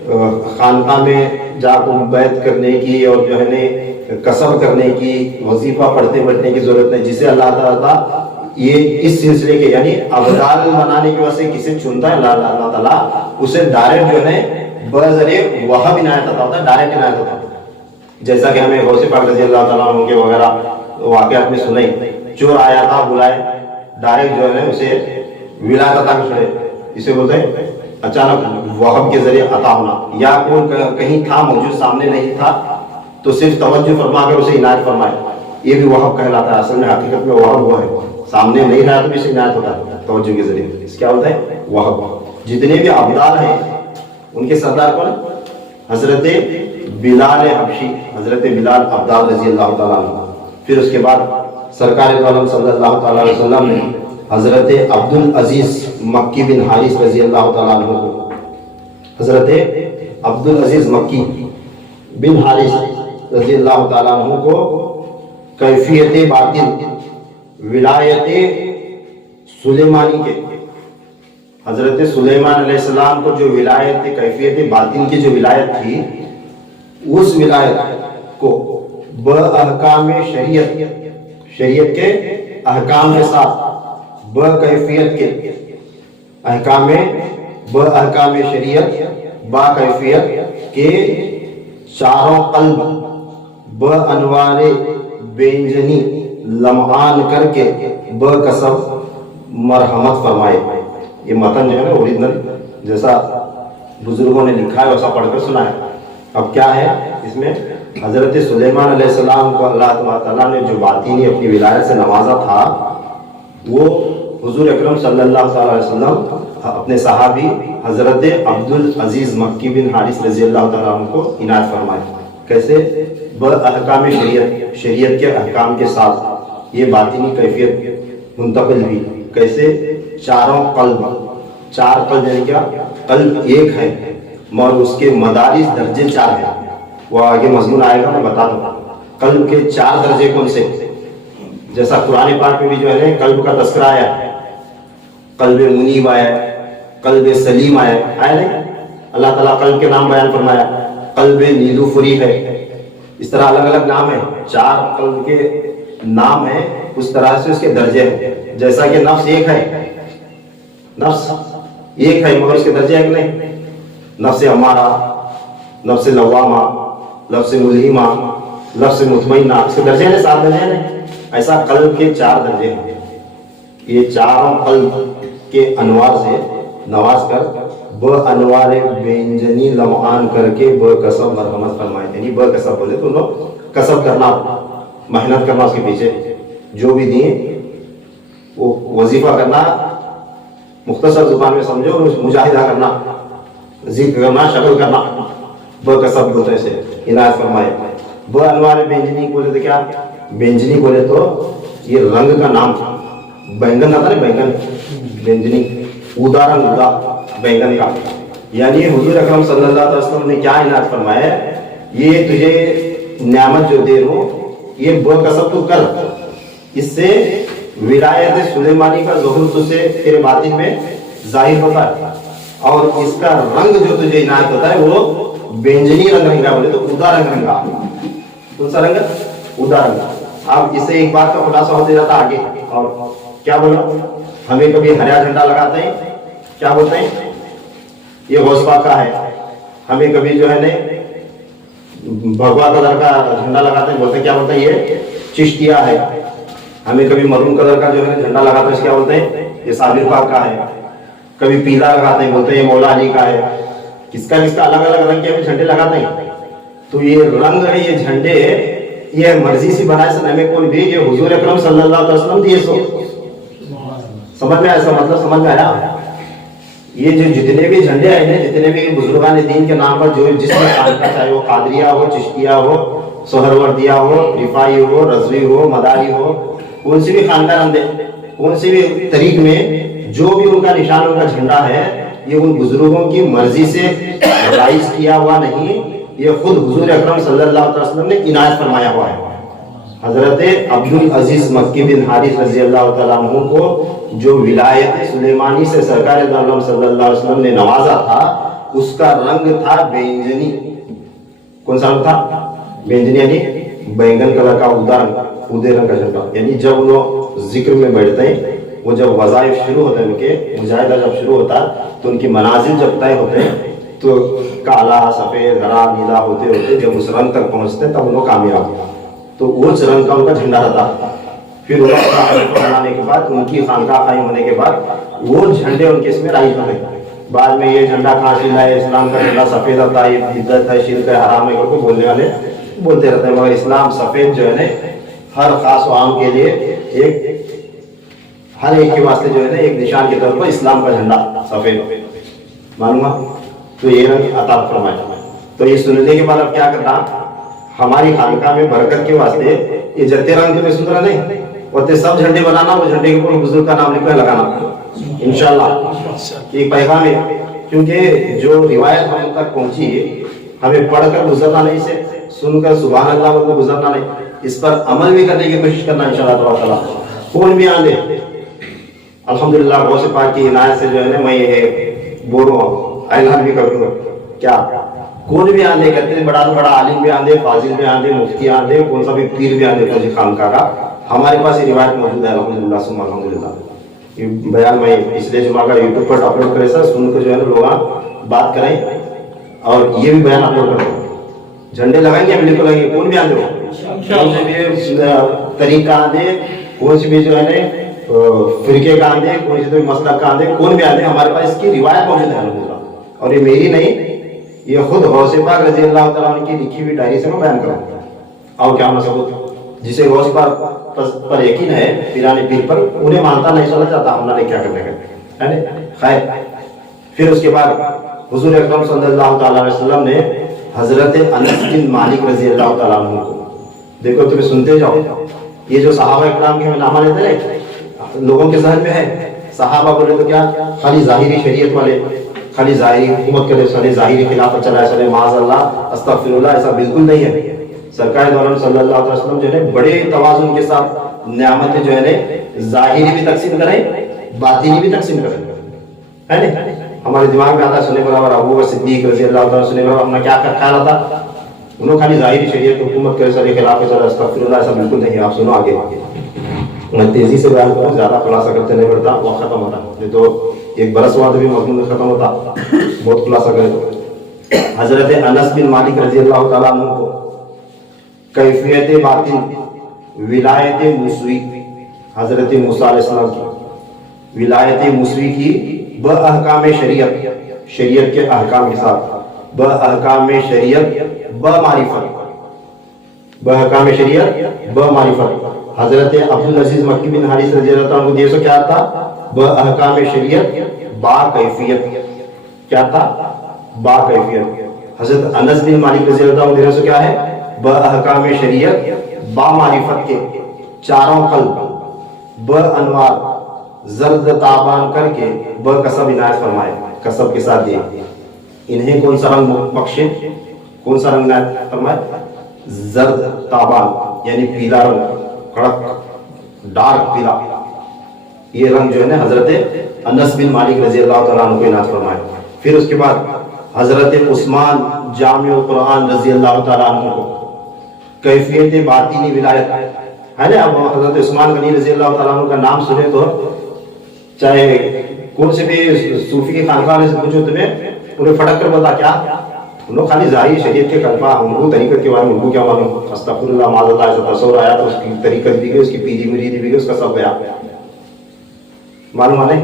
खानका में जाकर बैत करने की और जो है ने कसम करने की, वजीफा पढ़ते बैठने की जरूरत नहीं। जिसे अल्लाह ताला ये इस सिलसिले के यानी अब्दाल बनाने की वजह से किसे चुनता है अल्लाह ताला, उसे डायरेक्ट जो है बजरे वहब इनायत होता है, डायरेक्ट इनायत होता है। जैसा कि हमें गौसे पाक रज़ी अल्लाह ताला अन्हु के वगैरह वाक़यात में सुने, चोर आया था, बुलाए, डायरेक्ट जो है उसे विलायत अता करे। इसे बोलते हैं अचानक वहब के जरिए अता होना। या कोई कहीं था मौजूद, सामने नहीं था, तो सिर्फ तवज्जो फरमा कर उसे इनायत फरमाए, ये भी वहब कहलाता है। असल में हकीकत में वहब वो है, सामने नहीं रहा तो भी इसे इनायत होता है तवज्जो के जरिए। इस क्या होता है? वहब। जितने भी अब्दाल हैं उनके सरदार कौन? हजरत बिलाल हबशी, हजरत बिलाल अब्दाल रज़ी अल्लाह तआला अन्हु। फिर उसके बाद सरकार दो आलम सल्लल्लाहु अलैहि वसल्लम ने हजरत अब्दुल अजीज मक्की बिन हारिस रज़ी अल्लाह तआला अन्हु को, हजरत अब्दुल अजीज मक्की बिन हारिस रज़ी अल्लाह तआला अन्हु को कैफियत बातिन विलायत सुलेमानी के, हजरत सुलेमान अलैहिस्सलाम को जो विलायत कैफियत बातिन की जो विलायत थी, उस विलायत को बअहकाम शरीयत, शरीयत के अहकाम के साथ, बकैफियत के अहकाम, बअहकाम शरीयत बाकैफियत के चारों कल्ब बअनवारे बेंजनी लम्हान करके बकसब मरहमत फरमाए। ये मतन जो है ना ओरिजिनल जैसा बुजुर्गों ने लिखा है वैसा पढ़कर सुनाया। अब क्या है इसमें? हजरत सुलेमान अलैहिस्सलाम को अल्लाह ताला ने जो बातिनी अपनी विलायत से नवाजा था, वो हुजूर अकरम सल्लल्लाहु अलैहि वसल्लम अपने सहाबी हजरत अब्दुल अजीज मक्की बिन हारिस रज़ी अल्लाह तआला अन्हु को इनायत फरमाए। कैसे? बअहकाम शरीयत, शरीयत के अहकाम के साथ ये बातिनी कैफियत मुंतकिल हुई। कैसे? चारों कल्ब, चार कल्ब यानी क्या? कल्ब एक है मगर उसके मदारिस दर्जे चार हैं। वो आगे मजमून आएगा, मैं बता दूंगा। कल्ब के चार दर्जे कौन से? जैसा कुरान पाक में भी जो है कल्ब का तस्करा आया, कल्ब मुनीब आया, कल्ब सलीम आया, नहीं? अल्लाह ताला कल्ब के नाम बयान फरमाया, कल्ब नीलूफरी है। इस तरह अलग अलग नाम है, चार कल्ब के नाम है, उस तरह से उसके दर्जे हैं। जैसा कि नफ्स एक है, नफ्स एक है मगर उसके दर्जे एक नहीं। नफ्स अमारा, नफ्स लवामा, नफ्स मुल्हिमा, नफ्स मुतमइन्ना, इसके दर्जे हैं, 7 दर्जे हैं। ऐसा कल्ब के 4 दर्जे हैं। ये चारों कल्ब के अनवार से नवाज कर ब अनवार बेंजनी लम्हान करके ब कसब मरहमत फरमाए। यानी ब कसब बोले तो लोग कसब करना, मेहनत करना उसके पीछे, جو بھی دیے وہ وظیفہ کرنا، مختصر زبان میں سمجھو مجاہدہ کرنا، ذکر کرنا، شکل کرنا، بکسب بوتے سے عنایت فرمائے۔ انوار بینجنی بولے تو کیا؟ بینجنی بولے تو یہ رنگ کا نام، بینگن آتا ہے بینگن، بینجنی اودا رنگ، اودا بینگن کا، یعنی حضور اکرم صلی اللہ علیہ وسلم نے کیا عنایت فرمایا ہے، یہ تجھے نعمت جو دے رہا ہوں یہ بکسب تو کر، اس سے ولایت سلیمانی کا ظہور تجھے تیرے باطن میں ظاہر ہوتا ہے، اور اس کا رنگ جو تجھے عنایت ہوتا ہے وہ بینجنی رنگ رنگا، بولے تو اودا رنگ رنگا۔ کون سا رنگ؟ اودا رنگ۔ اب اس سے ایک بات کا خلاصہ ہوتے جاتا آگے، اور کیا بولا، ہمیں کبھی ہرا جھنڈا لگاتے ہیں، کیا بولتے ہیں یہ غوث پاک کا ہے، ہمیں کبھی جو ہے نا بھگوا کلر کا جھنڈا لگاتے ہیں، بولتے ہیں کیا بولتے ہیں یہ چشتیہ ہے، ہمیں کبھی مرون کلر کا جو ہے جھنڈا لگاتے ہیں کیا بولتے ہیں یہ صابر پاک کا ہے، کبھی پیلا لگاتے ہیں بولتے ہیں یہ مولا علی کا ہے، کس کا الگ الگ رنگ کے ہم جھنڈے لگاتے ہیں۔ تو یہ رنگ ہے، یہ جھنڈے یہ مرضی سے بنائے سن ہمیں کون بھی، یہ حضور اکرم صلی اللہ علیہ وسلم دیے سو، سمجھ میں ایسا مطلب سمجھ میں آیا؟ یہ جو جتنے بھی جھنڈے آئے ہیں، جتنے بھی بزرگان دین کے نام پر جو جس میں خانقاہ، چاہے وہ قادریہ ہو، چشتیہ ہو، سہروردیہ ہو، رفاعی ہو، رضوی ہو، مداری ہو، کون سی بھی خانقاہ رندے، کون سی بھی طریق میں جو بھی ان کا نشان، ان کا جھنڈا ہے، یہ ان بزرگوں کی مرضی سے رائز کیا ہوا نہیں، یہ خود حضور اکرم صلی اللہ علیہ وسلم نے عنایت فرمایا ہوا ہے۔ حضرت عبدالعزیز مکی بن حارث رضی اللہ تعالیٰ عنہ کو جو ولایت سلیمانی سے سرکار دو عالم صلی اللہ علیہ وسلم نے نوازا تھا، اس کا رنگ تھا بینجنی۔ کون سا رنگ تھا؟ بینجنی، یعنی بینگن کلر کا اودا رنگ، اودے رنگ کا جھنڈا۔ یعنی جب وہ ذکر میں بیٹھتے ہیں، وہ جب وظائف شروع ہوتے ہیں، ان کے مجاہدہ جب شروع ہوتا ہے تو ان کی منازل جب طے ہوتے ہیں تو کالا، سفید، ہرا، نیلا ہوتے ہوتے جب اس رنگ تک پہنچتے ہیں تب انہوں کامیاب ہو، تو اس رنگ کا ان کا جھنڈا رہتا ہے۔ پھر وہ بنانے کے بعد، ان کی خانقاہ قائم ہونے کے بعد وہ جھنڈے ان کے اس میں رائج ہوتے ہیں۔ بعد میں یہ جھنڈا کہاں سے لائے، اسلام کا جھنڈا سفید ہوتا ہے، بدعت ہے، شرک ہے، حرام ہے، کو بولنے والے بولتے رہتے ہیں، مگر اسلام سفید جو ہے نا ہر خاص و عام کے لیے ایک، ہر ایک کے واسطے جو ہے نا ایک نشان کے طور پر اسلام کا جھنڈا سفید معلوم ہے۔ تو یہ رنگ عطا فرمایا۔ تو یہ سننے کے بعد اب کیا کرنا، ہماری خانقاہ میں برکت کے واسطے یہ جتے رنگ میں سندرا نہیں ہوتے سب جھنڈے بنانا، وہ جھنڈے کے اوپر بزرگ کا نام لکھ کر لگانا انشاءاللہ۔ ایک پیغام ہے، کیونکہ جو روایت ہم تک پہنچی ہمیں پڑھ کر گزرنا نہیں، سے سن کر سبحان اللہ بول کر گزرنا نہیں، اس پر عمل بھی کرنے کی کوشش کرنا انشاءاللہ تعالیٰ۔ کون بھی آنے الحمدللہ غوث پاک کی عنایت سے جو ہے نا میں یہ بول رہا ہوں، اعلان بھی کروں گا کیا، کون بھی آندے کہتے ہیں، بڑا بڑا عالم بھی آندے، فاضل بھی آندے، مفتی آندے، کون سا بھی پیر بھی آندے فوجی خانقاہ کا، ہمارے پاس یہ روایت موجود ہے الحمدللہ ثم الحمدللہ۔ یہ بیان میں پچھلے جمعہ کا یوٹیوب پر اپلوڈ کرے سر، سن کر جو ہے نا لوگ بات کریں، اور یہ بھی بیان اپلوڈ کریں۔ جھنڈے لگائیں گے بالکل لگیں گے، کون بھی آندے ہو، کون سے بھی طریقہ آندے، کون سی بھی جو ہے نا فرقے کا آندے، کون سے بھی مسلک کا آندے، کون بھی آندے، ہمارے پاس اس کی روایت موجود ہے الحمدللہ۔ اور یہ میری نہیں، یہ خود غوث پاک رضی اللہ تعالیٰ عنہ کی لکھی ہوئی ڈائری سے میں بیان کروں گا۔ اور کیا ثبوت، جسے غوث پاک پر یقین ہے، پیرانے پیر پر، انہیں مانتا نہیں سمجھ جاتا ہم نے کیا کرنے کا ہے۔ خیر، پھر اس کے بعد حضور اکرم صلی اللہ تعالیٰ علیہ وسلم نے حضرت انس بن مالک رضی اللہ تعالیٰ عنہ کو، دیکھو تمہیں سنتے جاؤ، یہ جو صحابہ اکرام کے نامہ لیتے ہیں لوگوں کے ذہن میں ہے، صحابہ بولے تو کیا خالی ظاہری شریعت والے، خالی ظاہری حکومت کرے، خالی ظاہری خلافت چلائے چلے، معاذ اللہ استغفر اللہ، ایسا بالکل نہیں ہے۔ سرکار دو عالم صلی اللہ علیہ وسلم جو ہے بڑے توازن کے ساتھ نعمتیں جو ہے نا ظاہری بھی تقسیم کریں، باطنی بھی تقسیم کریں، ہے نا۔ ہمارے دماغ میں آتا ہے سنے برابر ابو بکر صدیق رضی اللہ تعالیٰ سنے برابر اپنا کیا خیال آتا، انہوں خالی ظاہری شریعت حکومت کرے سارے خلافت چلے، استغفر اللہ، ایسا بالکل نہیں ہے۔ آپ سنو آگے، میں تیزی سے بیان کروں، زیادہ خلاصہ کرتے نہیں بڑھتا، وقت ختم ہوتا، نہیں تو ایک برس بعد بھی مضمون ختم ہوتا، بہت خلاصہ کرے تو۔ حضرت انس بن مالک رضی اللہ تعالیٰ عنہ کو کیفیت باطن ولایت موسوی، حضرت موسیٰ علیہ السلام کی ولایت موسوی کی باحکام شریعت، شریعت کے احکام کے ساتھ، باحکام شریعت بمعرفت، باحکام شریعت بمعرفت، हजरत अब्दुल अजीज मक्की बिन हारिस रजी अल्लाह तआला को दिए सो क्या था, बअहकाम शरीयत बा कैफियत, क्या था, बा कैफियत। हजरत अनस बिन मालिक रजी अल्लाह तआला को दिए सो क्या है, बअहकाम शरीयत बा मारिफत के चारों कल्ब, ब अनवार जर्द ताबान करके ब कसब इनायत फरमाए, कसब के साथ दिए। इन्हें कौन सा रंग बख्शे, कौन सा रंग इनायत फरमाए, जर्द ताबान यानी पीला रंग, कड़क डार्क पीला, ये रंग जो है ना हजरत अनस बिन मालिक रजी अल्लाह तआला अन्हु को इनायत फरमाए। फिर उसके बाद हजरत उस्मान जामिउल कुरान रजी अल्लाह तआला अन्हु को कैफियत बातिनी विलायत है ना। अब हजरत उस्मान गनी रजी अल्लाह तआला अन्हु का नाम सुने तो चाहे कौन से भी सूफी के खानकाह से पूछो तुम्हें, उन्हें फटक कर बता क्या, उन लोग खाली जाहिर शरीयत के कल्पा, उनको तरीकत के बारे में उनको क्या मालूम, अस्तगफिरुल्लाह माज़अल्लाह ऐसा तस्वर आया तो उसकी तरीकत भी गई, उसकी पीरी मुरीदी भी गई, उसका सब गया, मालूम है नहीं।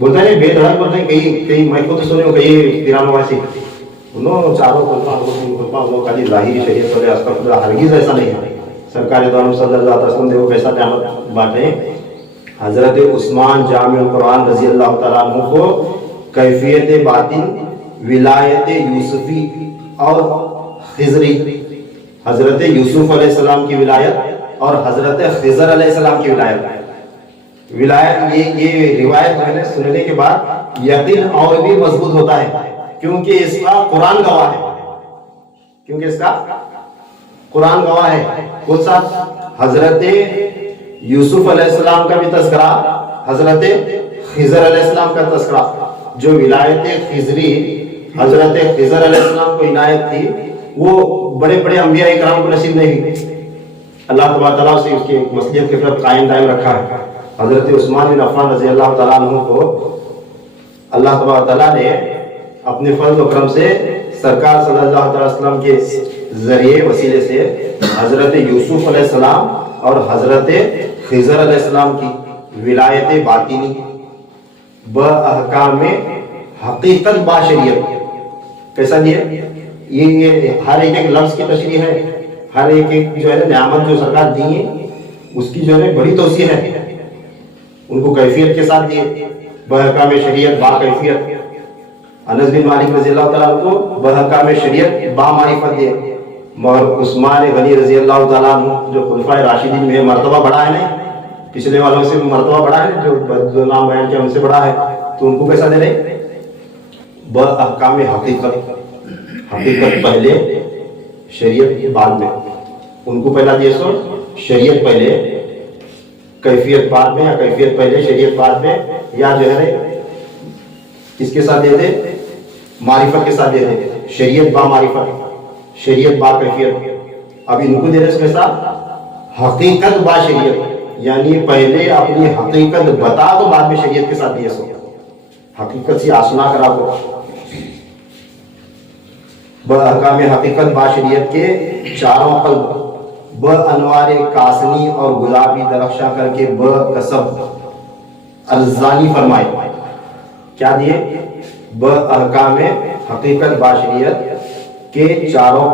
बोलते हैं बेदराज बोलते हैं कई मैं खुद सुने कई पिरानो वासी उन्होंने चारों कल्पा खाली जाहिर शरीयत वाले, अस्तगफिरुल्लाह हरगिज़ ऐसा नहीं है। सरकार दो सल्लल्लाहु अलैहि वसल्लम देखो कैसा क़यामत बातें, हजरत उस्मान जामिउल कुरान रजी अल्लाह तआला अन्हु को कैफियत बातिन विलायत यूसुफी और खिजरी, हजरत यूसुफ अलैहिस्सलाम की विलायत और हजरत खिजर अलैहिस्सलाम की विलायत, ये रिवायत मैंने सुनने के बाद यकीन और भी मजबूत होता है, क्योंकि इसका कुरान गवाह है, क्योंकि इसका कुरान गवाह है। कौन सा, हजरत यूसुफ अलैहिस्सलाम का भी तस्करा, हजरत खिजर अलैहिस्सलाम का तस्करा। जो विलायत खिजरी हजरत खिजर अलैहिस्सलाम को इनायत थी, वो बड़े बड़े अंबिया इकराम को नसीब नहीं हुई, अल्लाह तबारक व तआला से उसके मसलियत के तरफ कायम दायम रखा है। हजरत उस्मान बिन अफ़्फ़ान रज़ी अल्लाह तआला अन्हु को अल्लाह तबारक व तआला ने अपने फज़ल व करम से सरकार सल्लल्लाहु अलैहि वसल्लम के जरिए वसीले से हजरत यूसुफ अलैहिस्सलाम और हजरत खिजर अलैहिस्सलाम की विलायत बातिनी बअहकाम हकीकत बाशरियत कैसा दिए, ये हर एक लफ्ज की तशरीह है, हर एक जो है नियामत जो सरकार दी है उसकी जो है बड़ी तौसीह है, उनको कैफियत के साथ दिए, बहकाम शरीयत बा कैफियत। अनस बिन मालिक रज़ी अल्लाह तआला को बहकाम शरीयत बा मारिफत दिए, मगर उस्मान गनी रज़ी अल्लाह तआला जो खुलफाए राशिदीन में मर्तबा बढ़ा है नहीं, पिछले वालों से मर्तबा बढ़ा है, जो नाम बयान किया उनसे बढ़ा है, तो उनको कैसा दे रहे, बहकाम हकीकत, हकीकत पहले शरीयत बाद में, उनको पहला दिए सो शरीयत पहले कैफियत बाद में, या कैफियत पहले शरीयत बाद में, या जो है किसके साथ दे दे, मारिफत के साथ दे दे, शरीयत बा मारिफत, शरीयत बा कैफियत। अब इनको दे रहे कैसा, हकीकत बा शरीयत, यानी पहले अपनी हकीकत बता तो बाद में शरीयत के साथ दिए सो, हकीकत से आशना करा दो। बहकाम हकीकत बा शरीयत के चारों कल्ब ब अनवार कासनी और गुलाबी दरख्शा करके ब कसब अर्जानी फरमाए, क्या दिए, ब अहकाम हकीकत बाशरियत के चारों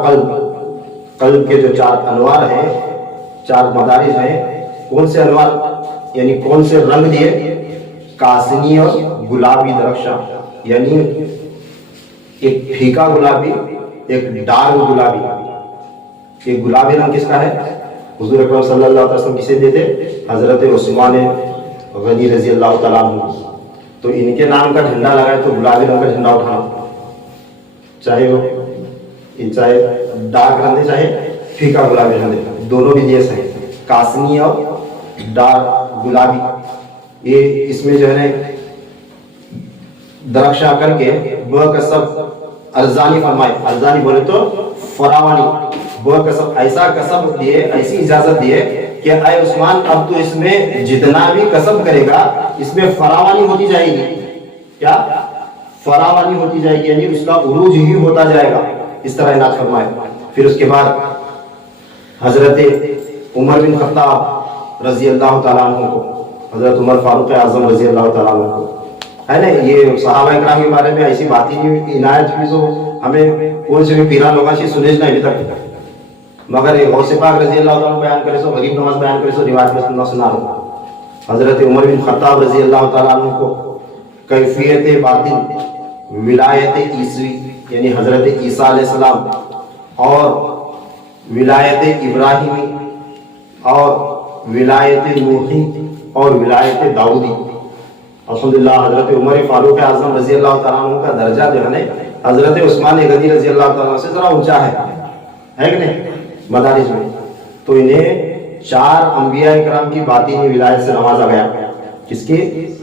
कल्ब के जो चार अनवार हैं, चार मदारिज हैं, कौन से अनवार यानी कौन से रंग दिए, कासनी और गुलाबी दरख्शा, यानी एक फीका गुलाबी एक डार्क गुलाबी। ये गुलाबी रंग किसका है, हुजूर अकरम सल्लल्लाहु अलैहि वसल्लम किसे देते, हजरत उस्मान गनी रजी अल्लाह तआला अन्हु। तो इनके नाम का झंडा लगाए तो गुलाबी रंग का झंडा उठाना, चाहे वो चाहे डार्क रंग चाहे फीका गुलाबी रंग, दोनों भी देश है, कासनी और डार्क गुलाबी। ये इसमें जो है दरख्शा करके वह कसब अर्जानी फरमाए, अर्जानी बोले तो फरावानी, वह कसब ऐसा कसब दिए, ऐसी इजाजत दिए कि आए उस्मान अब तो इसमें जितना भी कसब करेगा इसमें फरावानी होती जाएगी, क्या फरावानी होती जाएगी, यानी उसका उरूज ही होता जाएगा, इस तरह इनाज फरमाए। फिर उसके बाद हजरत उमर बिन खत्ताब रजी अल्लाह तआला अन्हु को, हजरत उमर फारूक आजम रजी अल्लाह तआला अन्हु को, है ना, ये सहाबा इकराम के बारे में ऐसी बातें नहीं इनायत भी जो हमें कौन से भी पीरा लोग से सुने ना अभी तक, मगर ये गौसे पाक रजी अल्लाह ताला बयान करे सो गरीब नवाज बयान करे सो रिवायत में सुना रहा हजरत उमर बिन खत्ताब रजी अल्लाह ताला अन्हु को कैफियत बातिन विलायत ईसवी यानी हजरत ईसा अलैहिस्सलाम और विलायत इब्राहिमी और विलायत नूही और विलायत दाऊदी अल्हम्दुलिल्लाह हजरत उमर फारूक आजम रजी अल्लाह ताला अन्हु का दर्जा जो है हजरत उस्मान गनी रजी अल्लाह ताला से जरा ऊंचा है कि नहीं मदारिज में। तो इन्हें 4 अंबिया इकराम की बातिनी विलायत से नवाजा गया। किसके?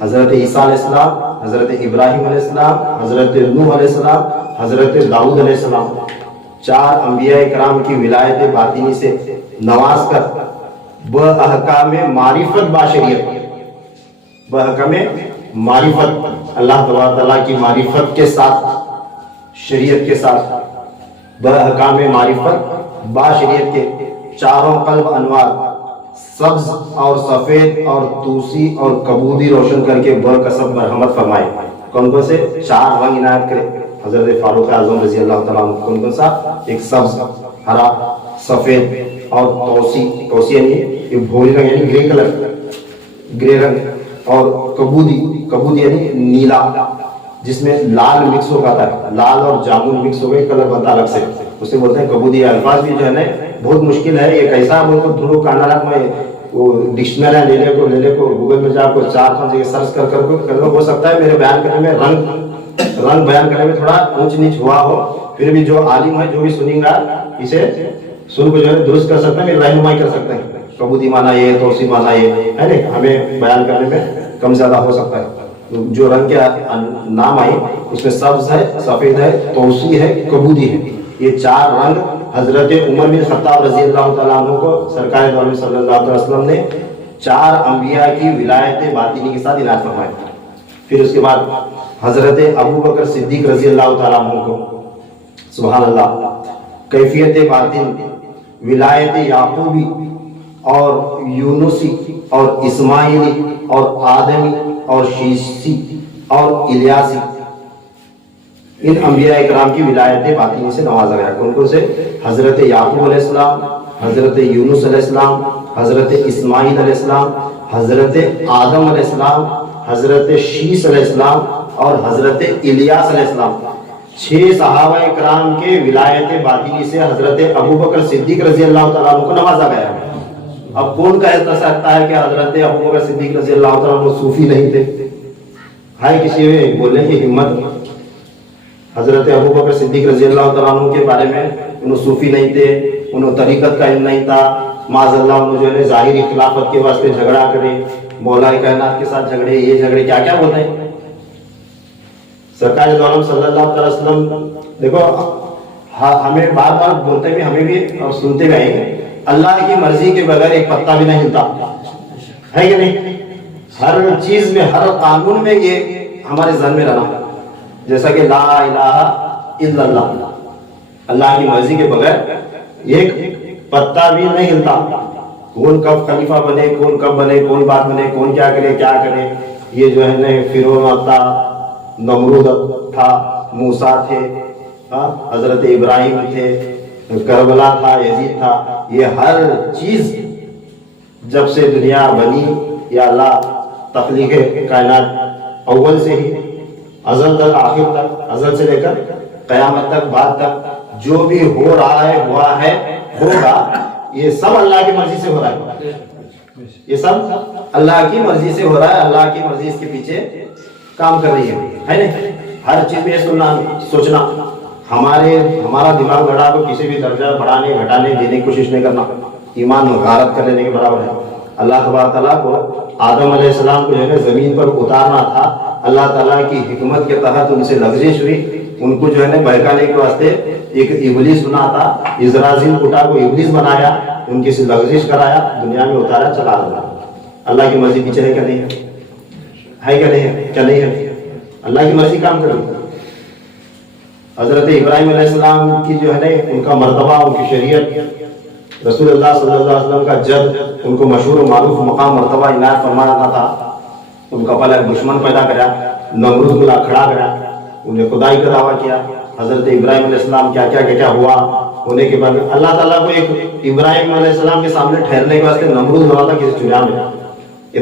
हजरत ईसा अलैहिस्सलाम, हजरत इब्राहिम अलैहिस्सलाम, हजरत नूह अलैहिस्सलाम, हजरत दाऊद अलैहिस्सलाम। 4 अंबिया इकराम की विलायत बातिनी से नवाज कर बअहकाम मारिफत बाशरियत, बअहकाम मारिफत अल्लाह तआला की मारिफत के साथ, शरीयत के साथ, बअहकाम मारिफत बाशरियत के चारों कल्ब अनवार सब्ज और सफेद और तूसी और कबूदी रोशन करके बरकसब मरहमत फरमाए। कौन कौन से 4 रंग इनायत करे हजरत फारूक आजम रजी अल्लाह ताला अन्हु? कौन कौन सा? एक सब्ज, हरा, सफेद और तौसी, तौसी यानी ये भूरी रंग यानी ग्रे कलर, ग्रे रंग, और कबूदी, कबूदी यानी नीला जिसमें लाल मिक्स हो जाता है, लाल और जामुन मिक्स हो गए कलर बनता अलग से, उसे बोलते हैं कबूदी। अल्फाज भी जो है ना बहुत मुश्किल है, ये कैसा बोलो ढूंढो कानारात में वो डिक्शनरी ले को गूगल में जाकर 4-5 जगह सर्च कर लो। हो सकता है मेरे बयान करने में रंग बयान करने में थोड़ा ऊंच नीच हुआ हो, फिर भी जो आलिम है जो भी सुनेगा इसे सुन को जो है दुरुस्त कर सकते हैं, रहनुमाई कर सकते हैं। कबूदी माना ये, तौसी माना ये है ना, हमें बयान करने में कम ज्यादा हो सकता है। जो रंग के नाम आए उसमें सब्ज है, सफेद है, तौसी है, कबूदी है। ये 4 रंग हजरत उमर बिन खत्ताब रजी अल्लाह ताला अन्हु को सरकार दो आलम सल्लल्लाहु अलैहि वसल्लम ने 4 अंबिया की विलायत बातिनी के साथ इनायत फरमाया। फिर उसके बाद हजरत अबू बकर सिद्दीक रजी अल्लाह ताला अन्हु को सुभान अल्लाह कैफियत बातिन विलायत याकूबी और यूनुसी और इस्माइली और आदमी और शीशी और इलियासी, इन अंबिया इकराम की विलायत बातिनी से नवाजा गया। कौन से? हजरत याकूब अलैहिस्सलाम, हजरत यूनुस अलैहिस्सलाम, हजरत इस्माइल अलैहिस्सलाम, हजरत आदम अलैहिस्सलाम, हजरत शीश अलैहिस्सलाम और हजरत इलियास अलैहिस्सलाम। 6 सहाबा इकराम के विलायत बातिनी से हजरत अबू बकर सिद्दीक रजी अल्लाह ताला अन्हु को नवाजा गया है। अब कौन कह सकता है कि हजरत अबू बकर सिद्दीक रजी अल्लाह ताला अन्हु सूफी नहीं थे? है किसी में बोलने की हिम्मत? हजरत अबू बकर सिद्दीक रजी अल्लाह ताला अन्हु के बारे में उन्हें सूफी नहीं थे, उन्हें तरीकत का इल्म नहीं था, माज़अल्लाह उन्हें जो है ज़ाहिरी खिलाफत के वास्ते झगड़ा करे, मौला कायनात के साथ झगड़े, ये झगड़े क्या क्या होते हैं। सरकार दो आलम सल्लल्लाहु अलैहि वसल्लम देखो हमें बार बार बोलते भी, हमें भी और सुनते भी आएंगे, अल्लाह की मर्जी के बगैर एक पत्ता भी नहीं हिलता है कि नहीं? हर चीज में, हर कानून में ये हमारे ज़हन में रहना, जैसा कि ला इलाहा इल्लल्लाह, अल्लाह की मर्जी के बगैर एक पत्ता भी नहीं हिलता। कौन कब खलीफा बने, कौन कब बने, कौन बात बने, कौन क्या करे, ये जो है ना फिरौन था, नमरूद था, मूसा थे, हजरत इब्राहिम थे, करबला था, यजीद था, ये हर चीज जब से दुनिया बनी या अल्लाह तख्लीक कायनात अव्वल से ही अज़ल तक आखिर तक, अज़ल से लेकर क़यामत तक, बाद तक जो भी हो रहा है, हुआ है, होगा, ये सब अल्लाह की मर्जी से हो रहा है। ये सब अल्लाह की मर्जी से हो रहा है, अल्लाह की मर्जी इसके पीछे काम कर रही है नहीं? हर चीज में सुनना, सोचना, हमारा दिमाग बढ़ा को किसी भी दर्जा बढ़ाने, घटाने, देने की कोशिश नहीं करना, ईमान गारत कर लेने के बराबर है। अल्लाह तबारक तआला को आदम अलैहिस्सलाम को जो है जमीन पर उतारना था, अल्लाह ताला की हिकमत के तहत उनसे लग़ज़िश हुई, उनको जो है ना बहकाने के वास्ते एक इब्लीस बना था, इज़राइल उठा को इब्लीस बनाया, उनकी से लग़ज़िश कराया, दुनिया में उतारा, चला दिया। अल्लाह की मर्जी पीछे है क्या नहीं है क्या नहीं है? क्या नहीं है? अल्लाह की मर्जी काम कर रही है। हजरत इब्राहिम अलैहिस्सलाम की जो है ना उनका मर्तबा, उनकी शरीयत, रसूलुल्लाह सल्लल्लाहु अलैहि वसल्लम का जब उनको मशहूर और मारूफ मकाम मर्तबा इनायत फरमाना था, उनका पहले दुश्मन पैदा करा, नमरूद को खड़ा करा, उन्हें खुदाई का दावा किया। हजरत इब्राहिम अलैहिस्सलाम क्या हुआ होने के बाद अल्लाह ताला को एक इब्राहिम अलैहिस्सलाम के सामने ठहरने के वास्ते नमरूद बना था किसी चुनाव में। ये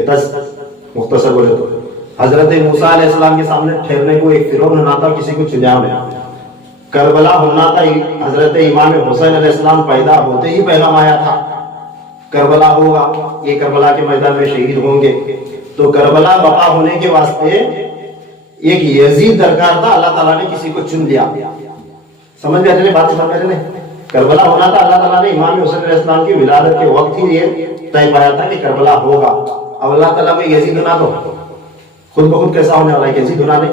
मुख्तसर बोले तो हजरत मूसा अलैहिस्सलाम के सामने ठहरने को एक फिरौन होना था किसी को चुनाव में। करबला होना था, हजरत इमाम हुसैन अलैहिस्सलाम पैदा होते ही पैगाम आया था करबला होगा, ये करबला के मैदान में शहीद होंगे। तो करबला बका होने के वास्ते एक यजीद दरकार था, अल्लाह ताला ने किसी को चुन लिया। समझ गए बात? समझ गए? करबला होना था, अल्लाह ताला ने इमाम हुसैन अलैहिस्सलाम की विलादत के वक्त ही ये तय पाया था कि करबला होगा। अब अल्लाह ताला को यजीद बना दो, खुद ब खुद कैसा होने वाला है? यजीद बना नहीं।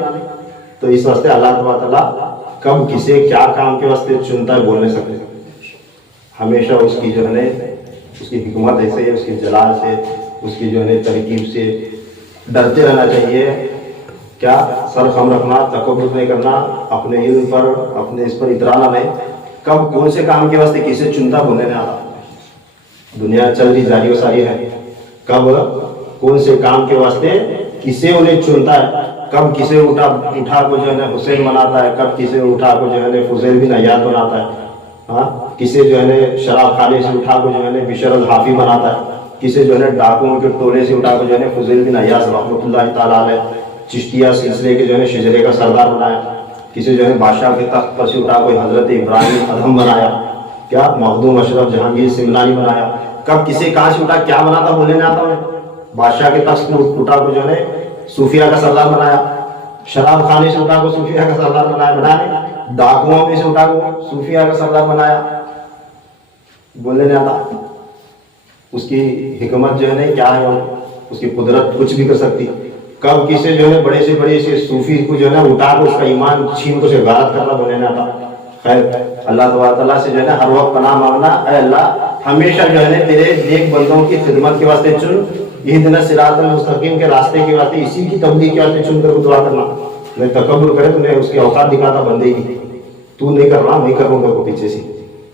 तो इस वास्ते अल्लाह ताला कब किसे क्या काम के वास्ते चुनता है बोल नहीं सकते। हमेशा उसकी जो है उसकी हिकमत ऐसे है, उसकी जलाल से, उसकी जो है तरकीब से डरते रहना चाहिए। क्या सर खम रखना, तकब्बुर नहीं करना, अपने इल्म पर अपने इस पर इतराना नहीं। कब कौन से काम के वास्ते किसे चुनता बोलने नहीं आता। दुनिया चल रही जारी सारी है, कब कौन से काम के वास्ते किसे उन्हें चुनता है। कब किसे उठा को जो है हुसैन बनाता है, कब किसे उठा को जो है फुज़ैल बिन अयाद बनाता है। हाँ, किसे जो है शराब खाने से उठा को जो है बिशर अल हाफी बनाता है, किसे जो है डाकुओं के टोले से उठा को जो है फुज़ैल बिन अयाद रहमतुल्लाह ताला अलैह चिश्तिया सिलसिले के जो है शजरे का सरदार बनाया। किसे जो है बादशाह के तख्त पर से उठा को हजरत इब्राहिम अदहम बनाया। क्या मखदूम अशरफ जहांगीर सिमलानी बनाया। कब किसे कहाँ से उठा क्या बनाता बोलने में आता है। बादशाह के तख्त में उठा को जो है सूफिया का सरदार बनाया, शराब खाने से उठा को सूफिया का सरदार बनाया, डाकुओं में से उठा को सूफिया का सरदार बनाया, बोलने नहीं आता। उसकी हिकमत जो है क्या है, उसकी कुदरत कुछ भी कर सकती। कब किसे जो है बड़े से सूफी को जो है उठा को उसका ईमान छीन को से गारत करना बोलने नहीं आता। खैर अल्लाह ताला से जो है हर वक्त पनाह मांगना, अल्लाह हमेशा जो है तेरे नेक बंदों की खिदमत के वास्ते चुन, यही दिन सिरातल मुस्तकीम के रास्ते के वास्ते इसी की तब्दील के वास्ते चुन कर दुआ करना। नहीं तकब्बुर करे तूने उसकी औकात दिखाता बंदे की, तू नहीं कर रहा मैं करूँगा को पीछे से।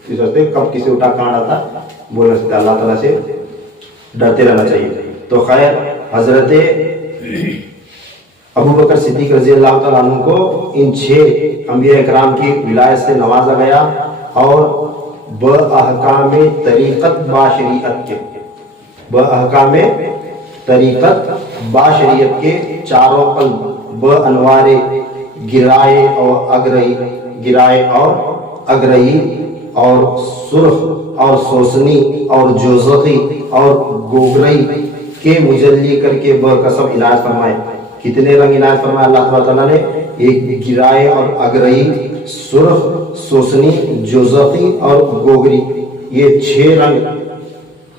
इस वास्ते कब किसे उठा कांड आता बोल सकते, अल्लाह ताला से डरते रहना चाहिए। तो खैर हजरत अबू बकर सिद्दीक रजी अल्लाह तआला अन्हु को इन 6 अंबिया इकराम की विलायत से नवाजा गया और बअहकाम तरीक़त बाशरीयत के, बअहकाम तरीक़त बाशरीयत के चारों कल्ब बअनवारे गिराए और अगरई, गिराए और अगरई और सुर्ख और सोसनी और जोज़क़ी और गोगरई के मुजल्ली करके बकसम इलाज फरमाए। कितने रंग इलाज फरमाए अल्लाह ताला ने? एक गिराए और अगरई, सुर्ख, सोसनी, जोज़क़ी और गोगरी, ये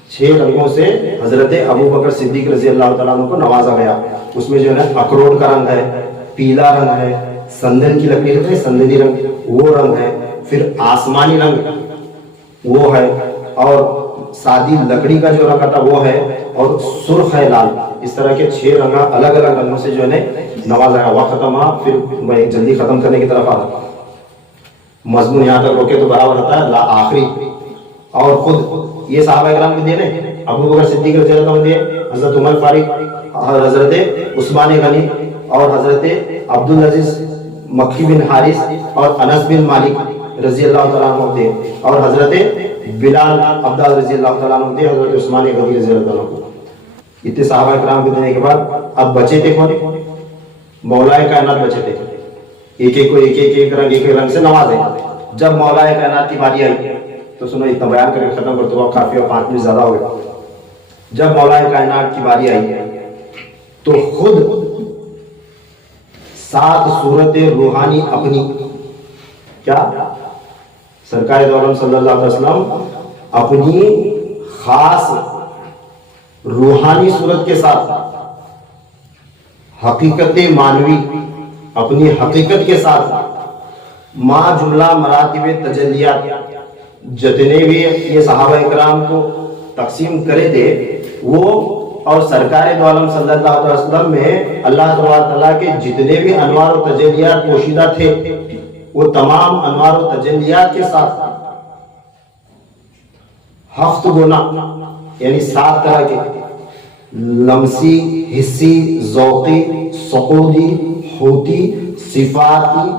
6 रंगों से हजरत अबू बकर सिद्दीक रजी अल्लाह तआला अन्हु को नवाजा गया। उसमें जो है अखरोट का रंग है, पीला रंग है, संदन की लकड़ी है संदनी रंग वो रंग है, फिर आसमानी रंग वो है, और सादी लकड़ी का जो रंग आता वो है, और सुर्ख है लाल। इस तरह के 6 रंग अलग अलग रंगों से जो है नवाजा गया। वक्त खत्म, फिर मैं जल्दी खत्म करने की तरफ आता। मजमून यहाँ तक रोके तो बराबर होता है आखिरी। और खुद ये सहाबा इकराम के दिए ने, अबू बकर सिद्दीक रज़ी अल्लाह दिए, हजरत उमर फारूक, हजरत उस्मान गनी और हजरत अब्दुल अजीज मक्की बिन हारिस और अनस बिन मालिक रजी अल्लाह तआला अन्हु दिए, और हजरत बिलाल अब्दाल रजी अल्लाह तआला अन्हु दिए, हजरत उस्मान गनी रजी अल्लाह अन्हु। इतने सहाबा इकराम के देने के बाद अब बचे थे कौन? मौलाए कायनात बचे थे। एक एक रंग से नवाजे। जब मौलाए कायनात की बारी आई तो सुनो, इतना बयान करके खत्म कर दो, काफी और 5 मिनट ज्यादा हो गए। जब मौलाए कायनात की बारी आई तो खुद 7 सूरत रूहानी अपनी, क्या सरकार दो आलम सल्लल्लाहु अलैहि वसल्लम अपनी खास रूहानी सूरत के साथ हकीकत मानवी, अपनी हकीकत के साथ माँ जुमला मरातिब तजल्लियात जितने भी ये सहाबा इकराम को तकसीम करे थे वो, और सरकार दो आलम सल्लल्लाहु अलैहि वसल्लम में अल्लाह ताला के जितने भी अनवार और तजल्लियात पोशीदा थे वो तमाम अनवार और तजल्लियात के साथ हफ्त गुना यानी 7 तरह के लमसी, हिस्सी, ज़ौक़ी, सक़ूदी, होती, صفاتی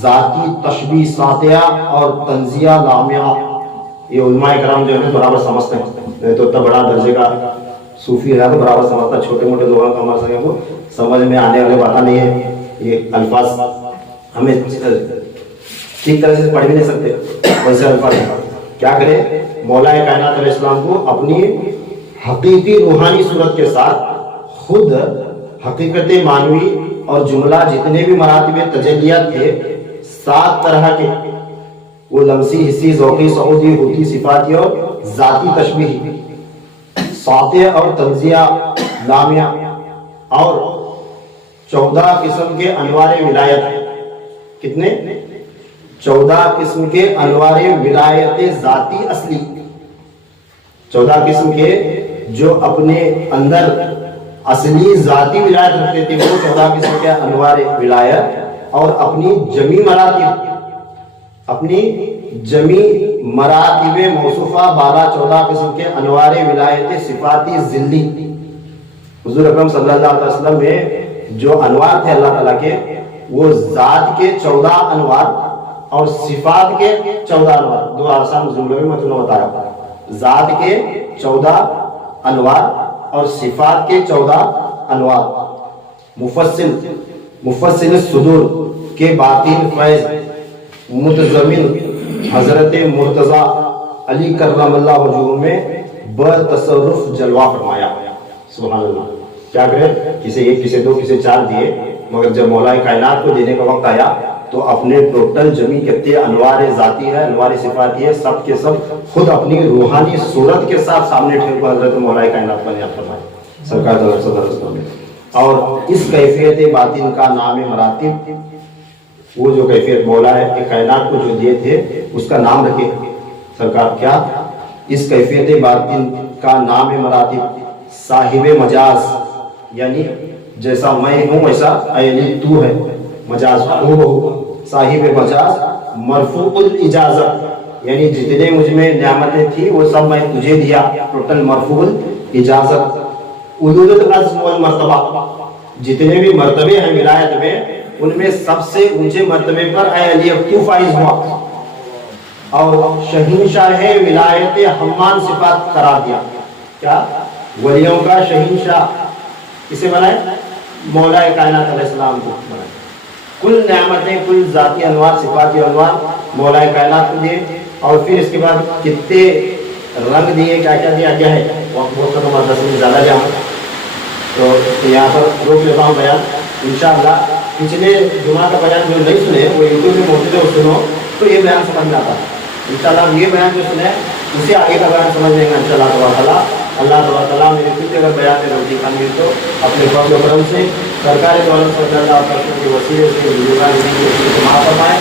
ذاتی تشبیہ ساتیہ اور تنزیہ لامیہ. یہ علماء کرام جو ہے برابر سمجھتے ہیں، تو اتنا بڑا درجے کا صوفی ہے تو برابر سمجھتا. چھوٹے موٹے لوگوں کا ہمارے سنگے کو سمجھ میں آنے والی بات نہیں ہے. یہ الفاظ ہمیں ٹھیک طرح سے پڑھ بھی نہیں سکتے ویسے الفاظ. کیا کرے؟ مولا کائنات علیہ السلام کو اپنی حقیقی روحانی صورت کے ساتھ خود حقیقت معنوی اور جملہ جتنے بھی مراتب تجلیات تھے 7 طرح کے، وہ لمسی، حسی، ذوقی، سعودی، ہوتی، صفاتی اور ذاتی تشبیہ، ساتیہ اور تنزیہ لامیہ، اور 14 قسم کے انوار ولایت. کتنے؟ 14 قسم کے انوار ولایت ذاتی اصلی. 14 قسم کے جو اپنے اندر اصلی ذاتی ولایت رکھتے تھے وہ 14 قسم کے انوار ولایت، اور اپنی جمی مراتب موصوفہ بالا 14 قسم کے انوار ولایت صفاتی ذلی. حضور اکرم صلی اللہ علیہ وسلم میں جو انوار تھے اللہ تعالیٰ کے، وہ ذات کے 14 انوار اور صفات کے 14 انوار. دو آسان جملے میں تمہیں بتایا. ذات کے 14 انوار اور صفات کے 14 انوار. مفصل الصدور کے باطن فیض متضمن حضرت مرتضی علی کرم اللہ وجہہ میں بتصرف جلوہ فرمایا. سبحان اللہ. کیا کرے؟ کسے 1 کسے 2 کسے 4 دیے، مگر جب مولا کائنات کو دینے کا وقت آیا تو اپنے ٹوٹل جمی کتنے انوار ذاتی ہے، انوار صفاتی ہے، سب کے سب خود اپنی روحانی صورت کے ساتھ سامنے ٹھہر کر حضرت مولا کائنات پر یاد فرمائے سرکار صلی اللہ علیہ وسلم. اور اس کیفیت باطن کا نام مراتب، وہ جو کیفیت مولا ہے کہ کائنات کو جو دیے تھے اس کا نام رکھے سرکار. کیا؟ اس کیفیت باطن کا نام مراتب صاحب مجاز، یعنی جیسا میں ہوں ویسا یعنی تو ہے، مجاز ہو صاحب مجاز مرفوع الاجازت، یعنی جتنے مجھ میں نعمتیں تھی وہ سب میں تجھے دیا، ٹوٹل مرفوع الاجازت. علوت العزم والمرتبہ، جتنے بھی مرتبے ہیں ولایت میں ان میں سب سے اونچے مرتبے پر اے علی اب تو فائز ہوا، اور شہنشاہ ولایت حمان صفات قرار دیا. کیا؟ ولیوں کا شہنشاہ کسے بنائے؟ مولا کائنات علیہ السلام کو بنائے. کل نعمتیں، کل ذاتی انوار، صفاتی انوار مولا کائنات کو دیے، اور پھر اس کے بعد کتنے رنگ دیے، کیا کیا دیا گیا ہے. وقت بہت کم ہے، 10 منٹ زیادہ جاؤں تو یہاں پر روک لیتا ہوں بیان. انشاءاللہ پچھلے جمعہ کا بیان جو نہیں سنے وہ یوٹیوب میں موجود ہے، وہ سنو تو یہ بیان سمجھ میں آتا ہے. انشاءاللہ یہ بیان جو سنے اسے آگے کا بیان سمجھ لیں گے انشاءاللہ تبارک اللہ. اللہ تبارک اللہ میرے کچھ اگر بیان میں روٹی خانگیر تو اپنے فضل و کرم سے سرکار دولت صلی اللہ علیہ وسلم کے وسیلے سے بزرگان کی معاف فرمائے.